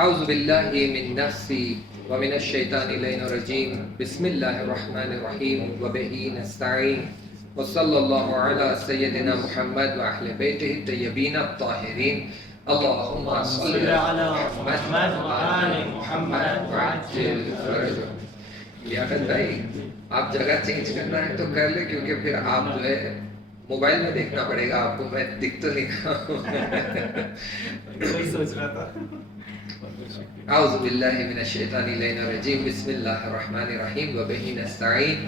اعوذ باللہ من نفسی ومن الشیطان الرجیم بسم اللہ الرحمن الرحیم وبہ نستعین وصلی اللہ علی سیدنا محمد واہل بیتہ الطیبین الطاہرین اللہم صلی علی محمد وآل محمد وعجل فرجہ۔ لیاقت بھائی آپ جگہ چینج کرنا ہے تو کر لیں، کیونکہ پھر آپ جو ہے موبائل میں دیکھنا پڑے گا آپ کو، میں دکھ تو نہیں رہا وہی سوچ رہا تھا۔ اعوذ باللہ من الشیطان الرجیم بسم اللہ الرحمن الرحیم وبہ نستعین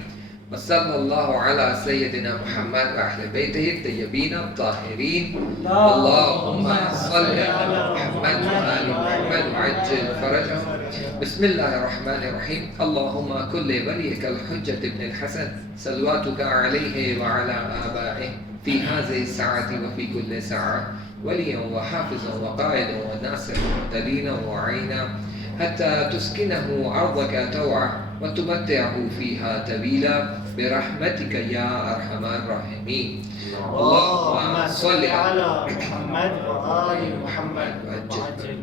وصلی اللہ علی سیدنا محمد واہل بیتہ الطیبین الطاہرین اللہم صلی علی محمد وآل محمد وعجل فرجہ۔ بسم اللہ الرحمن الرحیم اللہم کل ولیک الحجۃ ابن الحسن صلواتک علیہ وعلی آبائہ فی هذه الساعة وفی کل ساعة وليا وحافظا وقائدا وناصرا دليلا وعينا حتى تسكنه أرضك طوعا وتمتعه فيها طويلا برحمتك يا أرحم الراحمين اللهم صل على محمد وآل محمد وعجل۔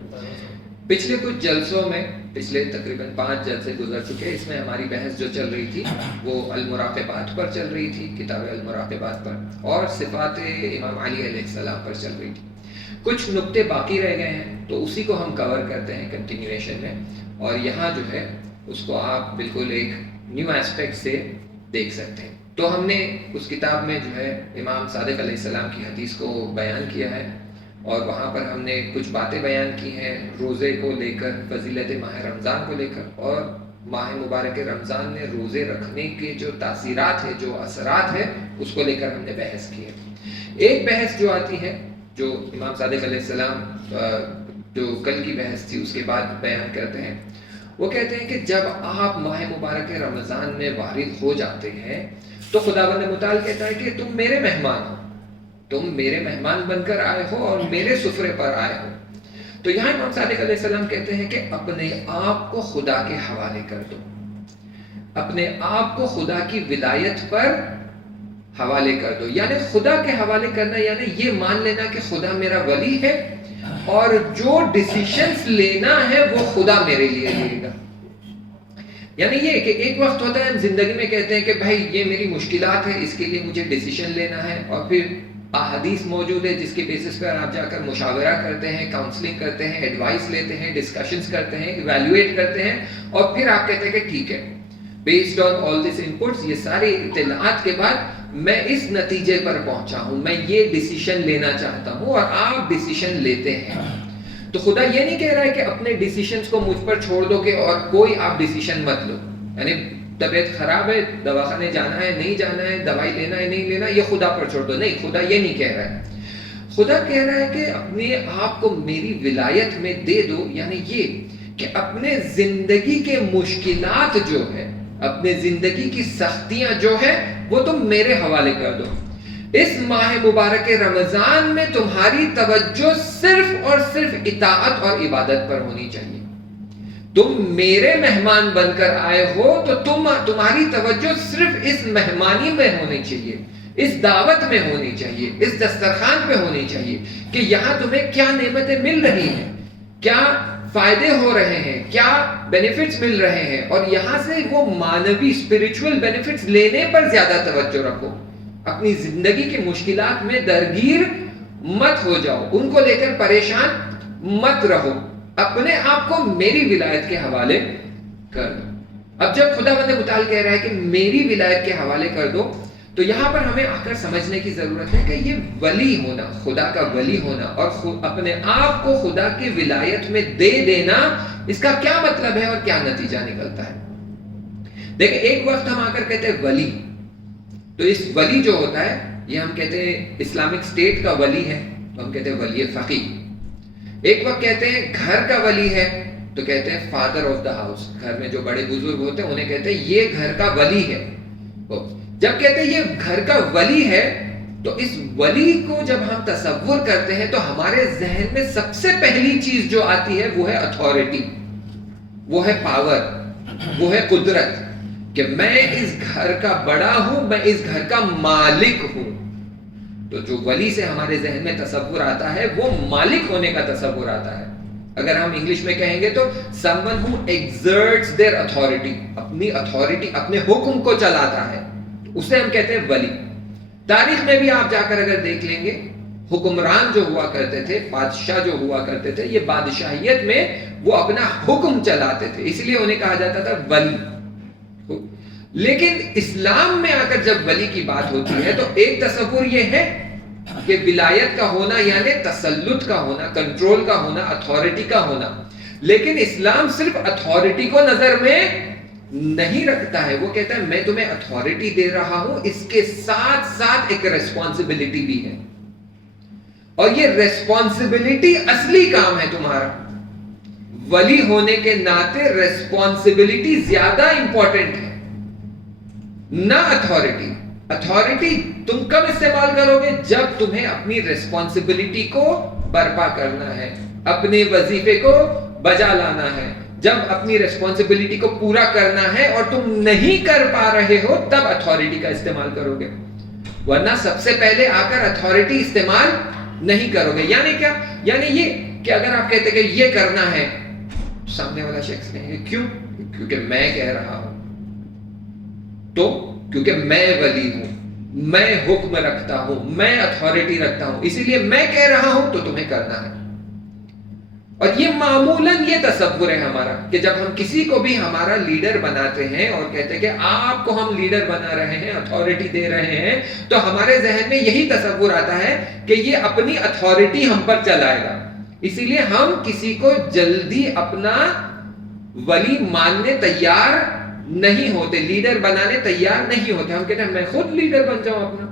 پچھلے کچھ جلسوں میں پچھلے تقریباً 5 جلسے گزر چکے، اس میں ہماری بحث جو چل رہی تھی وہ المراقبات پر چل رہی تھی، کتاب المراقبات پر، اور صفات امام علی علیہ السلام پر چل رہی تھی۔ کچھ نقطے باقی رہ گئے ہیں تو اسی کو ہم کور کرتے ہیں کنٹینیویشن میں، اور یہاں جو ہے اس کو آپ بالکل ایک نیو ایسپیکٹ سے دیکھ سکتے ہیں۔ تو ہم نے اس کتاب میں جو ہے امام صادق علیہ السلام کی حدیث کو بیان کیا ہے، اور وہاں پر ہم نے کچھ باتیں بیان کی ہیں روزے کو لے کر، فضیلت ماہ رمضان کو لے کر، اور ماہ مبارک رمضان میں روزے رکھنے کے جو تاثیرات ہیں، جو اثرات ہیں، اس کو لے کر ہم نے بحث کی ہے۔ ایک بحث جو آتی ہے جو امام صادق علیہ السلام جو کل کی بحث تھی اس کے بعد بیان کرتے ہیں، وہ کہتے ہیں کہ جب آپ ماہ مبارک رمضان میں وارد ہو جاتے ہیں تو خداوند متعال کہتا ہے کہ تم میرے مہمان ہو، تم میرے مہمان بن کر آئے ہو اور میرے سفرے پر آئے ہو۔ تو یہاں امام صادق علیہ السلام کہتے ہیں کہ اپنے آپ کو خدا کے حوالے کر دو، اپنے آپ کو خدا کی ولایت پر حوالے کر دو۔ یعنی خدا کے حوالے کرنا یعنی یہ مان لینا کہ خدا میرا ولی ہے اور جو ڈیسیشنز لینا ہے وہ خدا میرے لیے لے گا۔ یعنی یہ کہ ایک وقت ہوتا ہے ہم زندگی میں کہتے ہیں کہ بھائی یہ میری مشکلات ہے، اس کے لیے مجھے ڈیسیشن لینا ہے، اور پھر احادیث موجود ہے جس کے بیسس پر آپ جا کر مشاورہ کرتے ہیں، کاؤنسلنگ کرتے ہیں، ایڈوائس لیتے ہیں، ڈسکشنز کرتے ہیں، ایویلویٹ کرتے ہیں، اور پھر آپ کہتے ہیں کہ ٹھیک ہے based on all this inputs, یہ سارے اطلاعات کے بعد میں اس نتیجے پر پہنچا ہوں، میں یہ ڈیسیشن لینا چاہتا ہوں، اور آپ ڈیسیشن لیتے ہیں۔ تو خدا یہ نہیں کہہ رہا ہے کہ اپنے ڈیسیشنز کو مجھ پر چھوڑ دو کہ اور کوئی آپ ڈیسیشن مت لو، یعنی طبیعت خراب ہے، دواخانے جانا ہے نہیں جانا ہے، دوائی لینا ہے نہیں لینا، یہ خدا پر چھوڑ دو۔ نہیں، خدا یہ نہیں کہہ رہا ہے۔ خدا کہہ رہا ہے کہ اپنے آپ کو میری ولایت میں دے دو، یعنی یہ کہ اپنے زندگی کے مشکلات جو ہے، اپنے زندگی کی سختیاں جو ہے وہ تم میرے حوالے کر دو۔ اس ماہ مبارک رمضان میں تمہاری توجہ صرف اور صرف اطاعت اور عبادت پر ہونی چاہیے۔ تم میرے مہمان بن کر آئے ہو تو تمہاری توجہ صرف اس مہمانی میں ہونی چاہیے، اس دعوت میں ہونی چاہیے، اس دسترخوان پہ ہونی چاہیے کہ یہاں تمہیں کیا نعمتیں مل رہی ہیں، کیا فائدے ہو رہے ہیں، کیا بینیفٹس مل رہے ہیں، اور یہاں سے وہ مانوی اسپریچول بینیفٹس لینے پر زیادہ توجہ رکھو۔ اپنی زندگی کے مشکلات میں درگیر مت ہو جاؤ، ان کو لے کر پریشان مت رہو، اپنے آپ کو میری ولایت کے حوالے کر دو۔ اب جب خداوند متعال کہہ رہا ہے کہ میری ولایت کے حوالے کر دو، تو یہاں پر ہمیں آ کر سمجھنے کی ضرورت ہے کہ یہ ولی ہونا، خدا کا ولی ہونا، اور اپنے آپ کو خدا کی ولایت میں دے دینا، اس کا کیا مطلب ہے اور کیا نتیجہ نکلتا ہے۔ دیکھیں، ایک وقت ہم آ کر کہتے ہیں ولی، تو اس ولی جو ہوتا ہے یہ ہم کہتے ہیں اسلامک اسٹیٹ کا ولی ہے، تو ہم کہتے ہیں ولی فقیہ۔ ایک وقت کہتے ہیں گھر کا ولی ہے تو کہتے ہیں فادر آف دا ہاؤس، گھر میں جو بڑے بزرگ ہوتے ہیں انہیں کہتے ہیں یہ گھر کا ولی ہے۔ جب کہتے ہیں یہ گھر کا ولی ہے تو اس ولی کو جب ہم تصور کرتے ہیں تو ہمارے ذہن میں سب سے پہلی چیز جو آتی ہے وہ ہے اتھارٹی، وہ ہے پاور، وہ ہے قدرت، کہ میں اس گھر کا بڑا ہوں، میں اس گھر کا مالک ہوں۔ تو جو ولی سے ہمارے ذہن میں تصور آتا ہے وہ مالک ہونے کا تصور آتا ہے۔ اگر ہم انگلش میں کہیں گے تو someone who exerts their authority, اپنی اتھارٹی اپنے حکم کو چلاتا ہے، اسے ہم کہتے ہیں ولی. تاریخ میں بھی آپ جا کر اگر دیکھ لیں گے، حکمران جو ہوا کرتے تھے، بادشاہ جو ہوا کرتے تھے، یہ بادشاہیت میں وہ اپنا حکم چلاتے تھے، اس لیے انہیں کہا جاتا تھا ولی. لیکن اسلام میں آ کر جب ولی کی بات ہوتی ہے تو ایک تصور یہ ہے کہ ولایت کا ہونا یعنی تسلط کا ہونا، کنٹرول کا ہونا، اتھارٹی کا ہونا. لیکن اسلام صرف اتھارٹی کو نظر میں نہیں رکھتا ہے، وہ کہتا ہے میں تمہیں اتھارٹی دے رہا ہوں، اس کے ساتھ ساتھ ایک ریسپانسبلٹی بھی ہے، اور یہ ریسپانسبلٹی اصلی کام ہے تمہارا. ولی ہونے کے ناطے ریسپانسبلٹی زیادہ امپورٹنٹ ہے نہ اتھارٹی. اتھارٹی تم کب استعمال کرو گے؟ جب تمہیں اپنی ریسپانسبلٹی کو برپا کرنا ہے، اپنے وظیفے کو بجا لانا ہے، جب اپنی ریسپانسبلٹی کو پورا کرنا ہے اور تم نہیں کر پا رہے ہو تب اتھارٹی کا استعمال کرو گے، ورنہ سب سے پہلے آ کر اتھارٹی استعمال نہیں کرو گے. یعنی کیا؟ یعنی یہ کہ اگر آپ کہتے کہ یہ کرنا ہے، سامنے والا شخص کہے گا کیوں؟ کیونکہ میں کہہ رہا ہوں، تو کیونکہ میں ولی ہوں، میں حکم رکھتا ہوں، میں اتھارٹی رکھتا ہوں، اسی لیے میں کہہ رہا ہوں تو تمہیں کرنا ہے. اور یہ معمولاً یہ تصور ہے ہمارا کہ جب ہم کسی کو بھی ہمارا لیڈر بناتے ہیں اور کہتے ہیں کہ آپ کو ہم لیڈر بنا رہے ہیں، اتھارٹی دے رہے ہیں، تو ہمارے ذہن میں یہی تصور آتا ہے کہ یہ اپنی اتھارٹی ہم پر چلائے گا. اسی لیے ہم کسی کو جلدی اپنا ولی ماننے تیار نہیں ہوتے، لیڈر بنانے تیار نہیں ہوتے. ہم کہتے ہیں میں خود لیڈر بن جاؤں اپنا،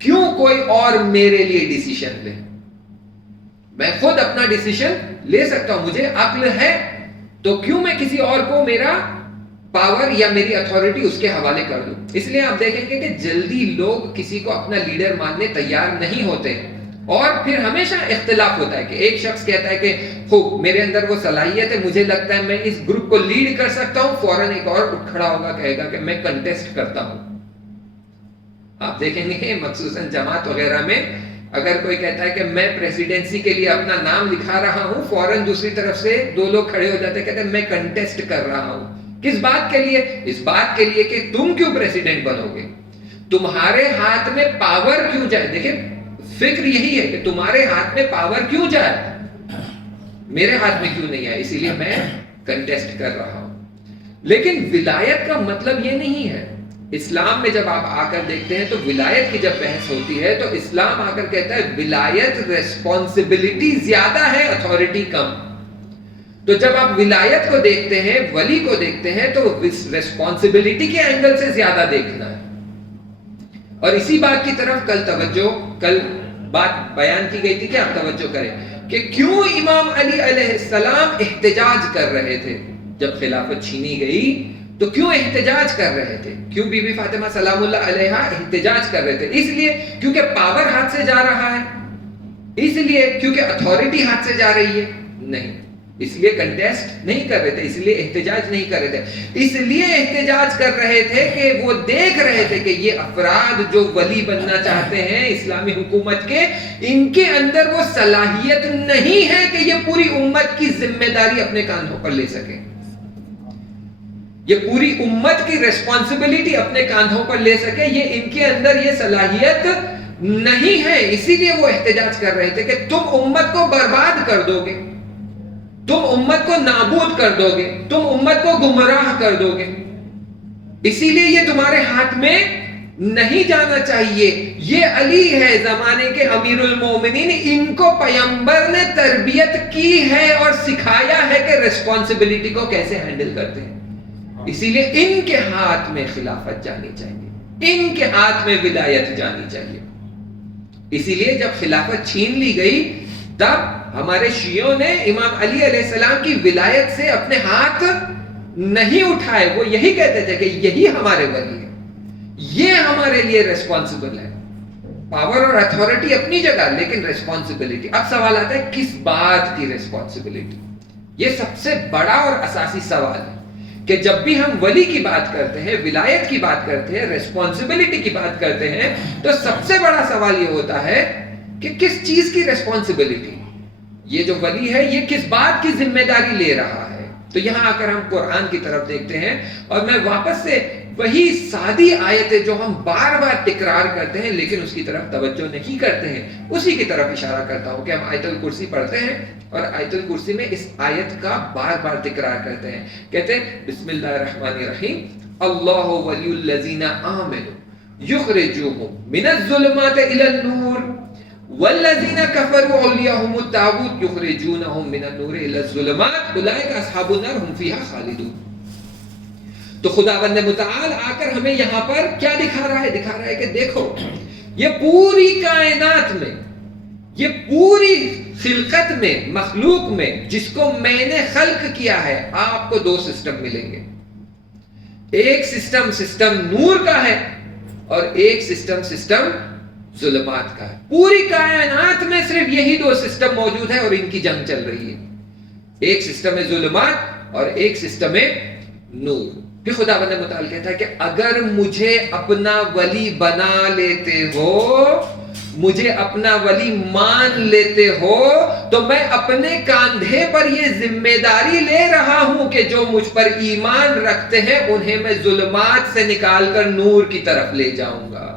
کیوں کوئی اور میرے لیے ڈیسیشن لے؟ میں خود اپنا ڈیسیشن لے سکتا ہوں، مجھے عقل ہے، تو کیوں میں کسی اور کو میرا پاور یا میری اتھارٹی اس کے حوالے کر دوں؟ اس لیے آپ دیکھیں گے کہ جلدی لوگ کسی کو اپنا لیڈر ماننے تیار نہیں ہوتے، اور پھر ہمیشہ اختلاف ہوتا ہے کہ ایک شخص کہتا ہے کہ میرے اندر وہ صلاحیت ہے، مجھے لگتا ہے میں اس گروپ کو لیڈ کر سکتا ہوں، فوراً ایک اور اٹھ کھڑا ہوگا کہے گا کہ میں کنٹیسٹ کرتا ہوں. آپ دیکھیں گے مخصوصاً جماعت وغیرہ میں اگر کوئی کہتا ہے کہ میں پریسیڈنسی کے لیے اپنا نام لکھا رہا ہوں، فوراً دوسری طرف سے دو لوگ کھڑے ہو جاتے ہیں، کہتے ہیں میں کنٹیسٹ کر رہا ہوں. کس بات کے لیے؟ اس بات کے لیے کہ تم کیوں پریسیڈنٹ بنو گے، تمہارے ہاتھ میں پاور کیوں جائے. دیکھیں فکر یہی ہے کہ تمہارے ہاتھ میں پاور کیوں جائے، میرے ہاتھ میں کیوں نہیں ہے، اسی لیے میں کنٹیسٹ کر رہا ہوں. لیکن ولایت کا مطلب یہ نہیں ہے. اسلام میں جب آپ آ کر دیکھتے ہیں تو ولایت کی جب بحث ہوتی ہے تو اسلام آ کر کہتا ہے ولایت ریسپانسبلٹی زیادہ ہے، اتھارٹی کم. تو جب آپ ولایت کو دیکھتے ہیں، ولی کو دیکھتے ہیں، تو ریسپانسبلٹی کے اینگل سے زیادہ دیکھنا ہے. اور اسی بات کی طرف کل بات بیان کی گئی تھی کہ آپ توجہ کریں کہ کیوں امام علی علیہ السلام احتجاج کر رہے تھے. جب خلافت چھینی گئی تو کیوں احتجاج کر رہے تھے؟ کیوں بی بی فاطمہ سلام اللہ علیہا احتجاج کر رہے تھے؟ اس لیے کیونکہ پاور ہاتھ سے جا رہا ہے، اس لیے کیونکہ اتھارٹی ہاتھ سے جا رہی ہے؟ نہیں، اس لیے کنٹیسٹ نہیں کر رہے تھے، اس لیے احتجاج نہیں کر رہے تھے. اس لیے احتجاج کر رہے تھے کہ وہ دیکھ رہے تھے کہ یہ افراد جو ولی بننا چاہتے ہیں اسلامی حکومت کے، ان کے اندر وہ صلاحیت نہیں ہے کہ یہ پوری امت کی ذمہ داری اپنے کاندھوں پر لے سکیں، یہ پوری امت کی ریسپانسبلٹی اپنے کاندھوں پر لے سکے، یہ ان کے اندر یہ صلاحیت نہیں ہے. اسی لیے وہ احتجاج کر رہے تھے کہ تم امت کو برباد کر دو گے، تم امت کو نابود کر دو گے، تم امت کو گمراہ کر دو گے، اسی لیے یہ تمہارے ہاتھ میں نہیں جانا چاہیے. یہ علی ہے زمانے کے امیر المومنین، ان کو پیغمبر نے تربیت کی ہے اور سکھایا ہے کہ ریسپانسبلٹی کو کیسے ہینڈل کرتے ہیں. اسی لیے ان کے ہاتھ میں خلافت جانی چاہیے، ان کے ہاتھ میں ولایت جانی چاہیے. اسی لیے جب خلافت چھین لی گئی تب ہمارے شیعوں نے امام علی علیہ السلام کی ولایت سے اپنے ہاتھ نہیں اٹھائے. وہ یہی کہتے تھے کہ یہی ہمارے ولی ہے، یہ ہمارے لیے ریسپانسبل ہے. پاور اور اتھارٹی اپنی جگہ، لیکن ریسپانسبلٹی. اب سوال آتا ہے کس بات کی ریسپانسبلٹی؟ یہ سب سے بڑا اور اساسی سوال ہے کہ جب بھی ہم ولی کی بات کرتے ہیں، ولایت کی بات کرتے ہیں، ریسپانسبلٹی کی بات کرتے ہیں، تو سب سے بڑا سوال یہ ہوتا ہے کہ کس چیز کی ریسپانسبلٹی؟ یہ جو ولی ہے یہ کس بات کی ذمہ داری لے رہا ہے. تو یہاں آ کر ہم قرآن کی طرف دیکھتے ہیں اور میں واپس سے وہی سادی آیتیں جو ہم بار بار تکرار کرتے ہیں لیکن اس کی طرف توجہ نہیں کرتے ہیں, اسی کی طرف اشارہ کرتا ہوں کہ ہم آیت الکرسی پڑھتے ہیں اور آیت الکرسی میں اس آیت کا بار بار تکرار کرتے ہیں. کہتے ہیں بسم اللہ الرحمن الرحیم, اللہ ولی الذین آمنوا یخرجوہم من الظلمات الی النور والذین کفروا اولیاءہم الطاغوت یخرجونہم من النور الی الظلمات اولئک اصحاب النار ہم فیہا خالدون. تو خداوند متعال آ کر ہمیں یہاں پر کیا دکھا رہا ہے؟ دکھا رہا ہے کہ دیکھو یہ پوری کائنات میں, یہ پوری خلقت میں, مخلوق میں جس کو میں نے خلق کیا ہے, آپ کو دو سسٹم ملیں گے. ایک سسٹم نور کا ہے اور ایک سسٹم ظلمات کا ہے. پوری کائنات میں صرف یہی دو سسٹم موجود ہے اور ان کی جنگ چل رہی ہے. ایک سسٹم ہے ظلمات اور ایک سسٹم ہے نور. پھر خداوند متعال کہتا ہے کہ اگر مجھے اپنا ولی بنا لیتے ہو, مجھے اپنا ولی مان لیتے ہو, تو میں اپنے کاندھے پر یہ ذمہ داری لے رہا ہوں کہ جو مجھ پر ایمان رکھتے ہیں انہیں میں ظلمات سے نکال کر نور کی طرف لے جاؤں گا.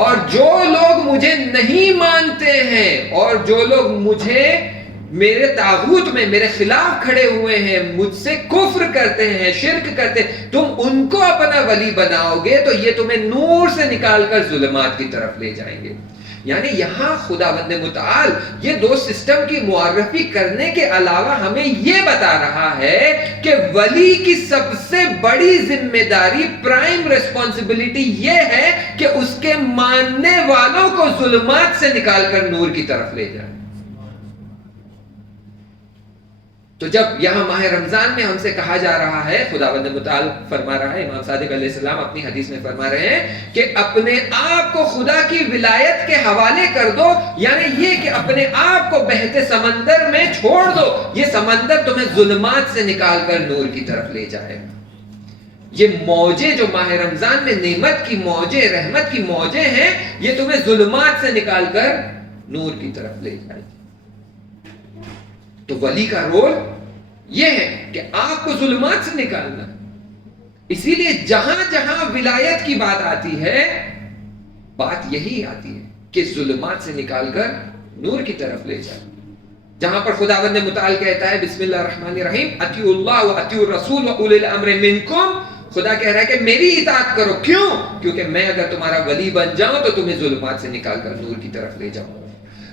اور جو لوگ مجھے نہیں مانتے ہیں اور جو لوگ مجھے میرے طاغوت میں میرے خلاف کھڑے ہوئے ہیں, مجھ سے کفر کرتے ہیں, شرک کرتے ہیں, تم ان کو اپنا ولی بناؤ گے تو یہ تمہیں نور سے نکال کر ظلمات کی طرف لے جائیں گے. یعنی یہاں خداوند متعال یہ دو سسٹم کی معرفی کرنے کے علاوہ ہمیں یہ بتا رہا ہے کہ ولی کی سب سے بڑی ذمہ داری, پرائم ریسپانسبلٹی یہ ہے کہ اس کے ماننے والوں کو ظلمات سے نکال کر نور کی طرف لے جائے. تو جب یہاں ماہ رمضان میں ہم سے کہا جا رہا ہے, خداوند متعال فرما رہا ہے, امام صادق علیہ السلام اپنی حدیث میں فرما رہے ہیں کہ اپنے آپ کو خدا کی ولایت کے حوالے کر دو, یعنی یہ کہ اپنے آپ کو بہتے سمندر میں چھوڑ دو, یہ سمندر تمہیں ظلمات سے نکال کر نور کی طرف لے جائے. یہ موجیں جو ماہ رمضان میں نعمت کی موجیں, رحمت کی موجیں ہیں, یہ تمہیں ظلمات سے نکال کر نور کی طرف لے جائے. تو ولی کا رول یہ ہے کہ آپ کو ظلمات سے نکالنا. اسی لیے جہاں جہاں ولایت کی بات آتی ہے, بات یہی آتی ہے کہ ظلمات سے نکال کر نور کی طرف لے جائے. جہاں پر خداوند متعال کہتا ہے بسم اللہ الرحمن الرحیم, اطیعوا اللہ واطیعوا الرسول واولی الامر منکم, خدا کہہ رہا ہے کہ میری اطاعت کرو. کیوں؟ کیونکہ میں اگر تمہارا ولی بن جاؤں تو تمہیں ظلمات سے نکال کر نور کی طرف لے جاؤں.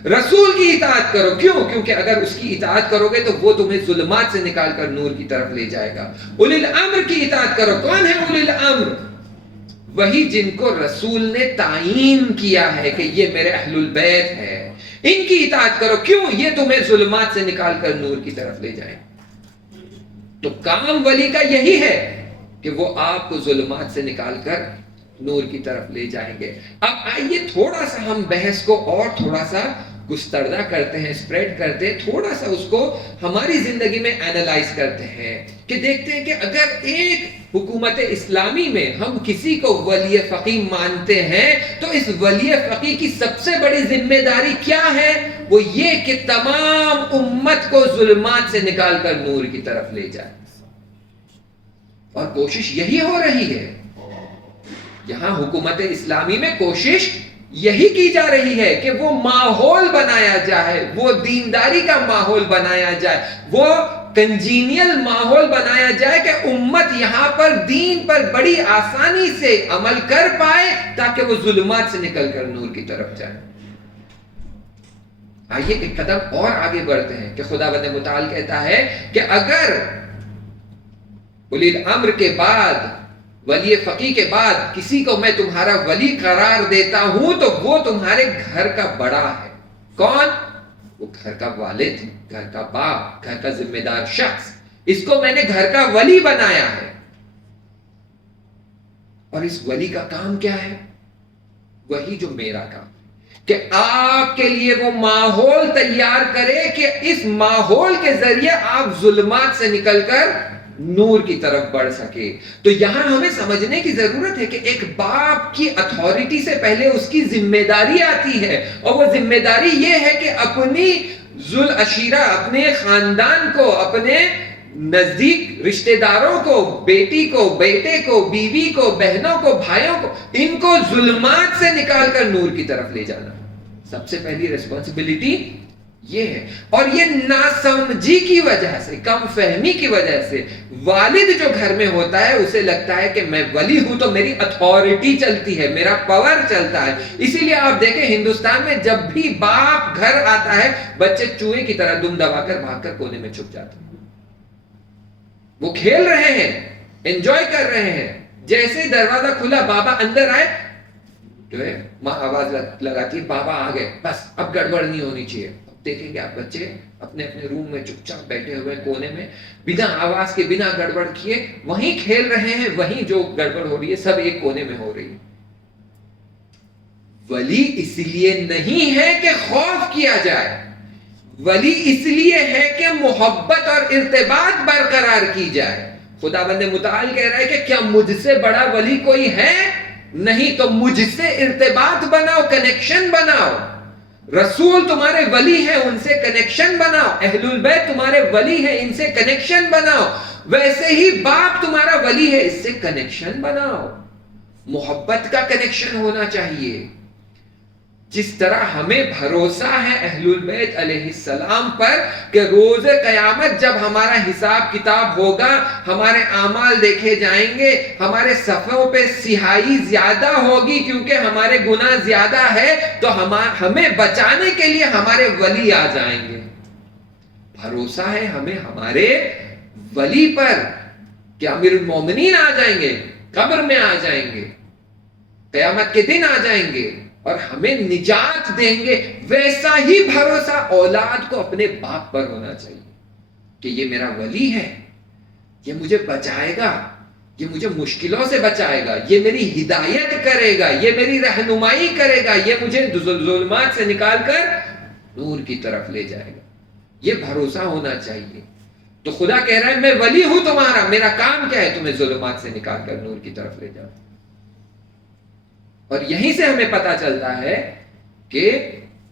رسول کی اطاعت کرو. کیوں؟ کیونکہ اگر اس کی اطاعت کرو گے تو وہ تمہیں ظلمات سے نکال کر نور کی طرف لے جائے گا. اولی الامر کی اطاعت کرو. کون ہے اولی الامر؟ وہی جن کو رسول نے تعین کیا ہے کہ یہ میرے اہل البیت ہے, ان کی اطاعت کرو. کیوں؟ یہ تمہیں ظلمات سے نکال کر نور کی طرف لے جائیں. تو کام ولی کا یہی ہے کہ وہ آپ کو ظلمات سے نکال کر نور کی طرف لے جائیں گے. اب آئیے تھوڑا سا ہم بحث کو اور تھوڑا سا گستردہ کرتے ہیں, اسپریڈ کرتے ہیں, تھوڑا سا اس کو ہماری زندگی میں اینالائز کرتے ہیں کہ دیکھتے ہیں کہ اگر ایک حکومت اسلامی میں ہم کسی کو ولی فقیہ مانتے ہیں تو اس ولی فقیہ کی سب سے بڑی ذمہ داری کیا ہے؟ وہ یہ کہ تمام امت کو ظلمات سے نکال کر نور کی طرف لے جائے. اور کوشش یہی ہو رہی ہے. یہاں حکومت اسلامی میں کوشش یہی کی جا رہی ہے کہ وہ ماحول بنایا جائے, وہ دینداری کا ماحول بنایا جائے, وہ کنجینیل ماحول بنایا جائے کہ امت یہاں پر دین پر بڑی آسانی سے عمل کر پائے تاکہ وہ ظلمات سے نکل کر نور کی طرف جائے. آئیے ایک قدم اور آگے بڑھتے ہیں کہ خداوند متعال کہتا ہے کہ اگر اولی الامر کے بعد, ولی فقیہ کے بعد کسی کو میں تمہارا ولی قرار دیتا ہوں تو وہ تمہارے گھر کا بڑا ہے. کون؟ وہ گھر کا والد, گھر کا باپ, گھر کا ذمہ دار شخص. اس کو میں نے گھر کا ولی بنایا ہے. اور اس ولی کا کام کیا ہے؟ وہی جو میرا کام, کہ آپ کے لیے وہ ماحول تیار کرے کہ اس ماحول کے ذریعے آپ ظلمات سے نکل کر نور کی طرف بڑھ سکے. تو یہاں ہمیں سمجھنے کی ضرورت ہے کہ ایک باپ کی اتھارٹی سے پہلے اس کی ذمہ داری آتی ہے, اور وہ ذمہ داری یہ ہے کہ اپنی ذل عشیرہ, اپنے خاندان کو, اپنے نزدیک رشتہ داروں کو, بیٹی کو, بیٹے کو, بیوی کو, بہنوں کو, بھائیوں کو, ان کو ظلمات سے نکال کر نور کی طرف لے جانا. سب سے پہلی ریسپانسبلٹی یہ ہے. اور یہ ناسمجھی کی وجہ سے, کم فہمی کی وجہ سے والد جو گھر میں ہوتا ہے اسے لگتا ہے کہ میں ولی ہوں تو میری اتھارٹی چلتی ہے, میرا پاور چلتا ہے. اسی لیے آپ دیکھیں ہندوستان میں جب بھی باپ گھر آتا ہے بچے چوہے کی طرح دم دبا کر بھاگ کر کونے میں چھپ جاتے ہیں. وہ کھیل رہے ہیں, انجوائے کر رہے ہیں, جیسے ہی دروازہ کھلا بابا اندر آئے جو ہے ماں آواز لگاتی ہے بابا آ گئے, بس اب گڑبڑ نہیں ہونی چاہیے. دیکھیں گے آپ بچے اپنے اپنے روم میں چپ چاپ بیٹھے ہوئے کونے میں, بنا آواز کے, بنا گڑبڑ کیے وہیں کھیل رہے ہیں, وہیں جو گڑبڑ ہو رہی ہے سب ایک کونے میں ہو رہی ہے. ولی اس لیے نہیں ہے کہ خوف کیا جائے, ولی اس لیے ہے کہ محبت اور ارتباط برقرار کی جائے. خداوند متعال کہہ رہا ہے کہ کیا مجھ سے بڑا ولی کوئی ہے؟ نہیں. تو مجھ سے ارتباط بناؤ, کنیکشن بناؤ. رسول تمہارے ولی ہیں, ان سے کنیکشن بناؤ. اہل البیت تمہارے ولی ہیں, ان سے کنیکشن بناؤ. ویسے ہی باپ تمہارا ولی ہے, اس سے کنیکشن بناؤ. محبت کا کنیکشن ہونا چاہیے. جس طرح ہمیں بھروسہ ہے اہل البیت علیہ السلام پر کہ روز قیامت جب ہمارا حساب کتاب ہوگا, ہمارے اعمال دیکھے جائیں گے, ہمارے صفحوں پہ سیاہی زیادہ ہوگی کیونکہ ہمارے گناہ زیادہ ہے, تو ہمیں بچانے کے لیے ہمارے ولی آ جائیں گے. بھروسہ ہے ہمیں ہمارے ولی پر کہ امیر المومنین آ جائیں گے, قبر میں آ جائیں گے, قیامت کے دن آ جائیں گے اور ہمیں نجات دیں گے. ویسا ہی بھروسہ اولاد کو اپنے باپ پر ہونا چاہیے کہ یہ میرا ولی ہے, یہ مجھے بچائے گا, یہ مجھے مشکلوں سے بچائے گا, یہ میری ہدایت کرے گا, یہ میری رہنمائی کرے گا, یہ مجھے ظلمات سے نکال کر نور کی طرف لے جائے گا. یہ بھروسہ ہونا چاہیے. تو خدا کہہ رہا ہے میں ولی ہوں تمہارا, میرا کام کیا ہے تمہیں ظلمات سے نکال کر نور کی طرف لے جاؤ. اور یہیں سے ہمیں پتا چلتا ہے کہ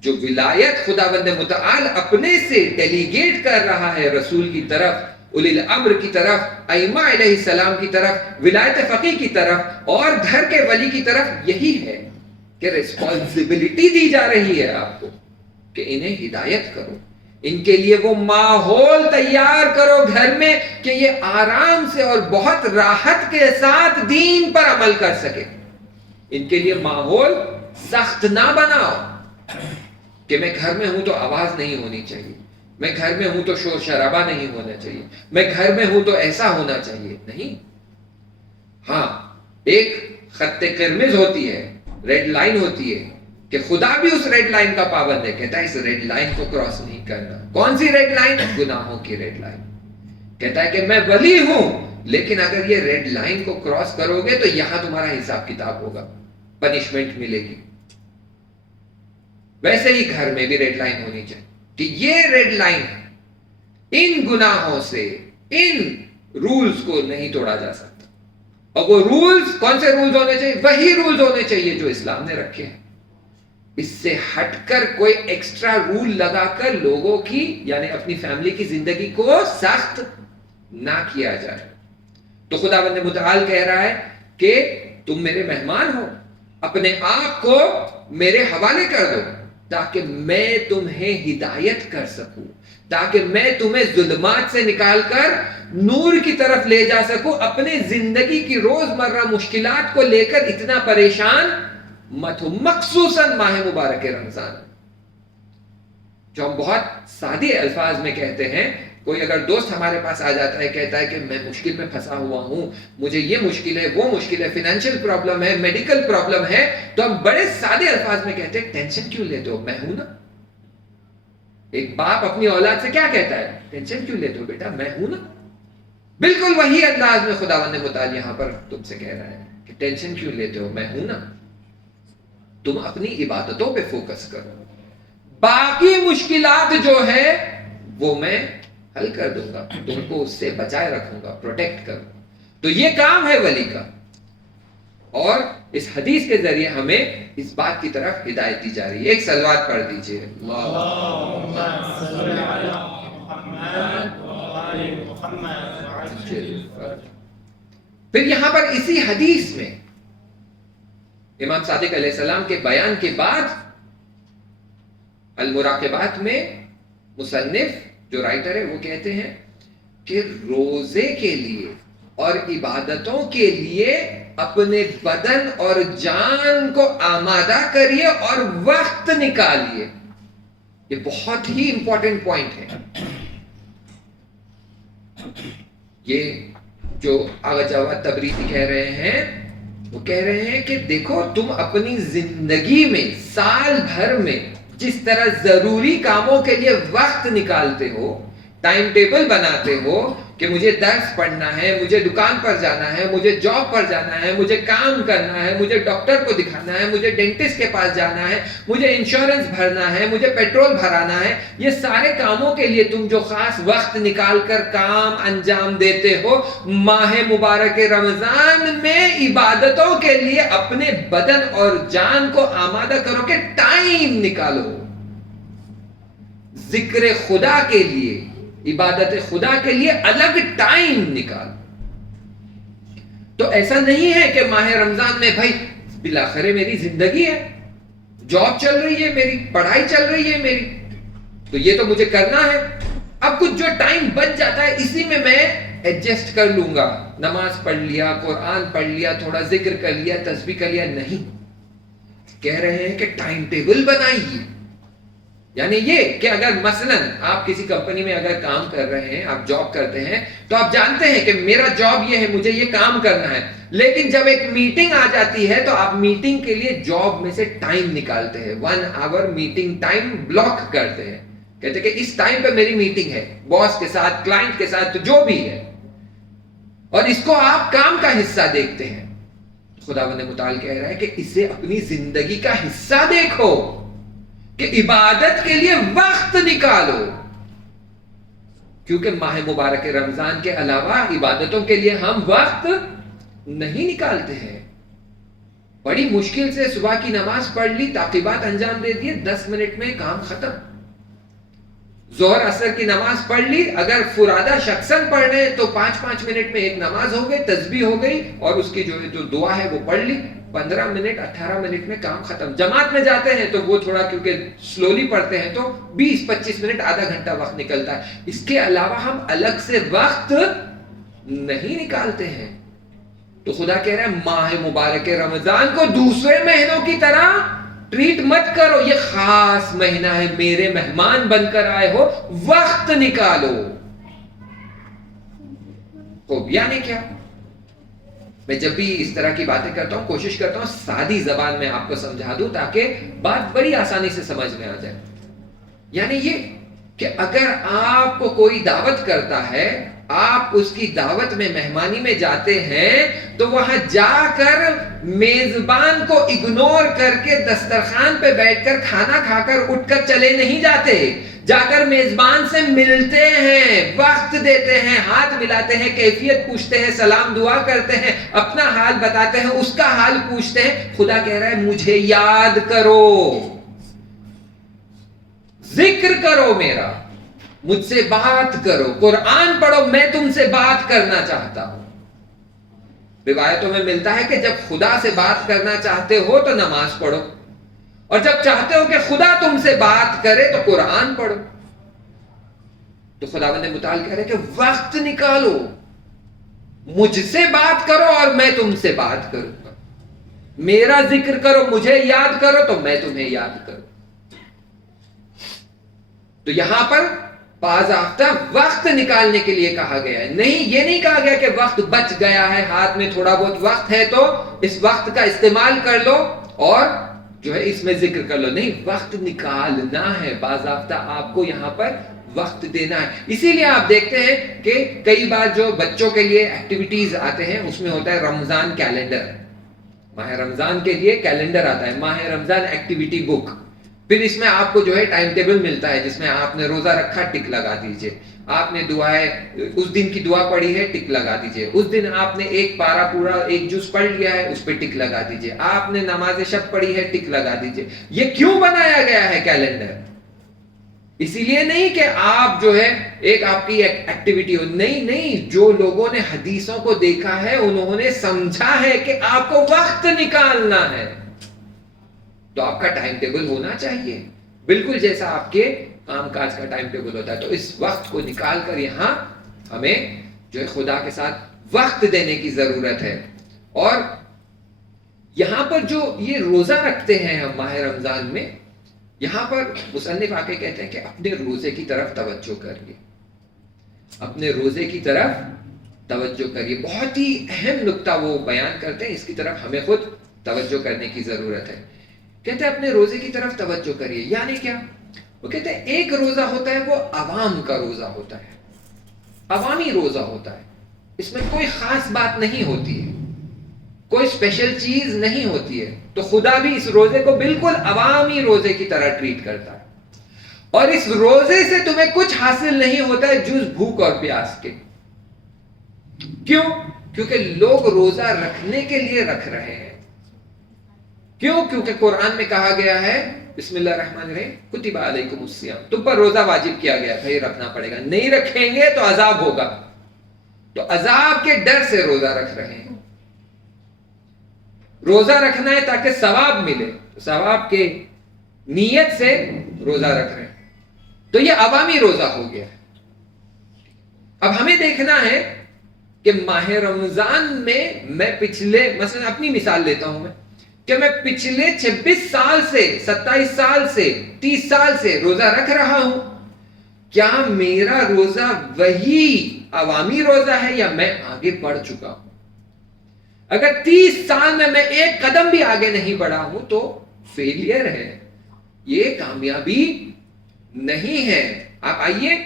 جو ولایت خداوند متعال اپنے سے ڈیلیگیٹ کر رہا ہے رسول کی طرف, اولی الامر کی طرف, ائمہ علیہ السلام کی طرف, ولایت فقیہ کی طرف اور گھر کے ولی کی طرف, یہی ہے کہ ریسپانسبلٹی دی جا رہی ہے آپ کو کہ انہیں ہدایت کرو, ان کے لیے وہ ماحول تیار کرو گھر میں کہ یہ آرام سے اور بہت راحت کے ساتھ دین پر عمل کر سکے. ان کے لیے ماحول سخت نہ بناؤ کہ میں گھر میں ہوں تو آواز نہیں ہونی چاہیے, میں گھر میں ہوں تو شور شرابہ نہیں ہونا چاہیے, میں گھر میں ہوں تو ایسا ہونا چاہیے. نہیں. ہاں, ایک خط قرمز ہوتی ہے, ریڈ لائن ہوتی ہے کہ خدا بھی اس ریڈ لائن کا پابند ہے, کہتا ہے اس ریڈ لائن کو کراس نہیں کرنا. کون سی ریڈ لائن؟ گناہوں کی ریڈ لائن. کہتا ہے کہ میں ولی ہوں لیکن اگر یہ ریڈ لائن کو کراس کرو گے تو یہاں تمہارا حساب کتاب ہوگا, پنشمنٹ ملے گی. ویسے ہی گھر میں بھی ریڈ لائن ہونی چاہیے کہ یہ ریڈ لائن ہے, ان گناہوں سے, ان رولز کو نہیں توڑا جا سکتا. اور وہ رولز کون سے رولز ہونے چاہیے؟ وہی رولز ہونے چاہیے جو اسلام نے رکھے ہیں. اس سے ہٹ کر کوئی ایکسٹرا رول لگا کر لوگوں کی یعنی اپنی فیملی کی زندگی کو سخت نہ کیا جائے. تو خداوند متعال کہہ رہا ہے کہ تم میرے مہمان ہو, اپنے آپ کو میرے حوالے کر دو تاکہ میں تمہیں ہدایت کر سکوں, تاکہ میں تمہیں ظلمات سے نکال کر نور کی طرف لے جا سکوں. اپنے زندگی کی روزمرہ مشکلات کو لے کر اتنا پریشان مت ہو, مخصوصاً ماہ مبارک رمضان جو ہم بہت سادے الفاظ میں کہتے ہیں. کوئی اگر دوست ہمارے پاس آ جاتا ہے, کہتا ہے کہ میں مشکل میں پھنسا ہوا ہوں, مجھے یہ مشکل ہے, وہ مشکل ہے, فائنینشیل پرابلم ہے, میڈیکل پرابلم ہے, تو ہم بڑے سادے الفاظ میں کہتے ہیں ٹینشن کیوں لیتے ہو, میں ہوں نا. ایک باپ اپنی اولاد سے کیا کہتا ہے؟ ٹینشن کیوں لیتے ہو بیٹا, میں ہوں نا. بالکل وہی انداز میں خداوند متعال یہاں پر تم سے کہہ رہا ہے کہ ٹینشن کیوں لیتے ہو, میں ہوں نا. تم اپنی عبادتوں پہ فوکس کرو, باقی مشکلات جو ہے وہ میں حل کر دوں گا، تم کو اس سے بچائے رکھوں گا، پروٹیکٹ کروں گا۔ تو یہ کام ہے ولی کا، اور اس حدیث کے ذریعے ہمیں اس بات کی طرف ہدایت دی جا رہی ہے۔ ایک صلوات پڑھ دیجئے، اللهم صل على محمد وآل محمد۔ پھر یہاں پر اسی حدیث میں امام صادق علیہ السلام کے بیان کے بعد المراقبات میں مصنف جو رائٹر ہے وہ کہتے ہیں کہ روزے کے لیے اور عبادتوں کے لیے اپنے بدن اور جان کو آمادہ کریے اور وقت نکالیے۔ یہ بہت ہی امپورٹنٹ پوائنٹ ہے۔ یہ جو آغا جواد تبریزی کہہ رہے ہیں، وہ کہہ رہے ہیں کہ دیکھو تم اپنی زندگی میں سال بھر میں جس طرح ضروری کاموں کے لیے وقت نکالتے ہو، ٹائم ٹیبل بناتے ہو کہ مجھے درس پڑھنا ہے، مجھے دکان پر جانا ہے، مجھے جاب پر جانا ہے، مجھے کام کرنا ہے، مجھے ڈاکٹر کو دکھانا ہے، مجھے ڈینٹسٹ کے پاس جانا ہے، مجھے انشورنس بھرنا ہے، مجھے پیٹرول بھرانا ہے، یہ سارے کاموں کے لیے تم جو خاص وقت نکال کر کام انجام دیتے ہو، ماہ مبارک رمضان میں عبادتوں کے لیے اپنے بدن اور جان کو آمادہ کرو کہ ٹائم نکالو ذکر خدا کے لیے، عبادت خدا کے لیے الگ ٹائم نکال۔ تو ایسا نہیں ہے کہ ماہ رمضان میں بھائی بلاخرے میری زندگی ہے، جاب چل رہی ہے، میری پڑھائی چل رہی ہے میری، تو یہ تو مجھے کرنا ہے، اب کچھ جو ٹائم بچ جاتا ہے اسی میں ایڈجسٹ کر لوں گا، نماز پڑھ لیا، قرآن پڑھ لیا، تھوڑا ذکر کر لیا، تسبیح کر لیا۔ نہیں، کہہ رہے ہیں کہ ٹائم ٹیبل بنائیے۔ یعنی یہ کہ اگر مثلا آپ کسی کمپنی میں اگر کام کر رہے ہیں، آپ جاب کرتے ہیں، تو آپ جانتے ہیں کہ میرا جاب یہ ہے، مجھے یہ کام کرنا ہے، لیکن جب ایک میٹنگ آ جاتی ہے تو آپ میٹنگ کے لیے جاب میں سے ٹائم نکالتے ہیں، 1 آور میٹنگ ٹائم بلاک کرتے ہیں، کہتے ہیں کہ اس ٹائم پہ میری میٹنگ ہے باس کے ساتھ، کلائنٹ کے ساتھ، تو جو بھی ہے، اور اس کو آپ کام کا حصہ دیکھتے ہیں۔ خداوند متعال کہہ رہا ہے کہ اسے اپنی زندگی کا حصہ دیکھو کہ عبادت کے لیے وقت نکالو، کیونکہ ماہ مبارک رمضان کے علاوہ عبادتوں کے لیے ہم وقت نہیں نکالتے ہیں۔ بڑی مشکل سے صبح کی نماز پڑھ لی، تعقیبات انجام دے دیے، 10 منٹ میں کام ختم۔ ظہر عصر کی نماز پڑھ لی، اگر فرادہ شخصاً پڑھ رہے ہیں تو 5 منٹ میں ایک نماز ہو گئی، تسبیح ہو گئی، اور اس کی جو دعا ہے وہ پڑھ لی، 15 منٹ 18 منٹ میں کام ختم۔ جماعت میں جاتے ہیں تو وہ تھوڑا کیونکہ سلولی پڑھتے ہیں تو 20-25 منٹ، آدھا گھنٹہ وقت نکلتا ہے۔ اس کے علاوہ ہم الگ سے وقت نہیں نکالتے ہیں۔ تو خدا کہہ رہا ہے ماہ مبارک رمضان کو دوسرے مہینوں کی طرح ٹریٹ مت کرو، یہ خاص مہینہ ہے، میرے مہمان بن کر آئے ہو، وقت نکالو۔ خوب، یعنی کیا؟ میں جب بھی اس طرح کی باتیں کرتا ہوں کوشش کرتا ہوں سادی زبان میں آپ کو سمجھا دوں تاکہ بات بڑی آسانی سے سمجھ میں آ جائے۔ یعنی یہ کہ اگر آپ کو کوئی دعوت کرتا ہے، آپ اس کی دعوت میں مہمانی میں جاتے ہیں، تو وہاں جا کر میزبان کو اگنور کر کے دسترخوان پہ بیٹھ کر کھانا کھا کر اٹھ کر چلے نہیں جاتے، جا کر میزبان سے ملتے ہیں، وقت دیتے ہیں، ہاتھ ملاتے ہیں، کیفیت پوچھتے ہیں، سلام دعا کرتے ہیں، اپنا حال بتاتے ہیں، اس کا حال پوچھتے ہیں۔ خدا کہہ رہا ہے مجھے یاد کرو، ذکر کرو میرا، مجھ سے بات کرو، قرآن پڑھو، میں تم سے بات کرنا چاہتا ہوں۔ روایتوں میں ملتا ہے کہ جب خدا سے بات کرنا چاہتے ہو تو نماز پڑھو، اور جب چاہتے ہو کہ خدا تم سے بات کرے تو قرآن پڑھو۔ تو خداوند متعال کہہ رہے کہ وقت نکالو، مجھ سے بات کرو اور میں تم سے بات کروں گا، میرا ذکر کرو، مجھے یاد کرو تو میں تمہیں یاد کروں۔ تو یہاں پر باضابطہ وقت نکالنے کے لیے کہا گیا ہے، نہیں یہ نہیں کہا گیا کہ وقت بچ گیا ہے، ہاتھ میں تھوڑا بہت وقت ہے تو اس وقت کا استعمال کر لو اور جو ہے اس میں ذکر کر لو۔ نہیں، وقت نکالنا ہے، باضابطہ آپ کو یہاں پر وقت دینا ہے۔ اسی لیے آپ دیکھتے ہیں کہ کئی بار جو بچوں کے لیے ایکٹیویٹیز آتے ہیں اس میں ہوتا ہے رمضان کیلنڈر، ماہ رمضان کے لیے کیلنڈر آتا ہے، ماہ رمضان ایکٹیویٹی بک، پھر اس میں آپ کو جو ہے ٹائم ٹیبل ملتا ہے جس میں آپ نے روزہ رکھا ٹک لگا دیجئے، آپ نے دعائیں اس دن کی دعا پڑھی ہے ٹک لگا دیجئے، اس دن آپ نے ایک پارہ پورا ایک جز پڑھ لیا ہے اس پہ ٹک لگا دیجئے، آپ نے نماز شب پڑھی ہے ٹک لگا دیجئے۔ یہ کیوں بنایا گیا ہے کیلنڈر؟ اسی لیے نہیں کہ آپ جو ہے ایک آپ کی ایکٹیویٹی ہو، نہیں، جو لوگوں نے حدیثوں کو دیکھا ہے انہوں نے سمجھا ہے کہ آپ کو وقت نکالنا ہے، تو آپ کا ٹائم ٹیبل ہونا چاہیے بالکل جیسا آپ کے کام کاج کا ٹائم ٹیبل ہوتا ہے۔ تو اس وقت کو نکال کر یہاں ہمیں جو ہے خدا کے ساتھ وقت دینے کی ضرورت ہے۔ اور یہاں پر جو یہ روزہ رکھتے ہیں ہم ماہ رمضان میں، یہاں پر مصنف آ کے کہتے ہیں کہ اپنے روزے کی طرف توجہ کریے، اپنے روزے کی طرف توجہ کریے۔ بہت ہی اہم نقطہ وہ بیان کرتے ہیں، اس کی طرف ہمیں خود توجہ کرنے کی ضرورت ہے۔ کہتے ہیں اپنے روزے کی طرف توجہ کریے، یعنی کیا؟ وہ کہتے ہیں ایک روزہ ہوتا ہے وہ عوام کا روزہ ہوتا ہے، عوامی روزہ ہوتا ہے، اس میں کوئی خاص بات نہیں ہوتی ہے، کوئی اسپیشل چیز نہیں ہوتی ہے، تو خدا بھی اس روزے کو بالکل عوامی روزے کی طرح ٹریٹ کرتا ہے، اور اس روزے سے تمہیں کچھ حاصل نہیں ہوتا ہے جز بھوک اور پیاس کے۔ کیوں؟ کیونکہ لوگ روزہ رکھنے کے لیے رکھ رہے ہیں۔ کیوں؟ کیونکہ قرآن میں کہا گیا ہے بسم اللہ الرحمن الرحیم کتب علیکم الصیام، تم پر روزہ واجب کیا گیا تھا، یہ رکھنا پڑے گا، نہیں رکھیں گے تو عذاب ہوگا، تو عذاب کے ڈر سے روزہ رکھ رہے ہیں۔ روزہ رکھنا ہے تاکہ ثواب ملے، تو ثواب کے نیت سے روزہ رکھ رہے ہیں، تو یہ عوامی روزہ ہو گیا ہے۔ اب ہمیں دیکھنا ہے کہ ماہ رمضان میں پچھلے مثلا اپنی مثال لیتا ہوں کہ میں پچھلے 26 سال سے 27 سال سے 30 سال سے روزہ رکھ رہا ہوں، کیا میرا روزہ وہی عوامی روزہ ہے یا میں آگے بڑھ چکا ہوں؟ اگر 30 سال میں ایک قدم بھی آگے نہیں بڑھا ہوں تو فیلئر ہے، یہ کامیابی نہیں ہے۔ آپ آئیے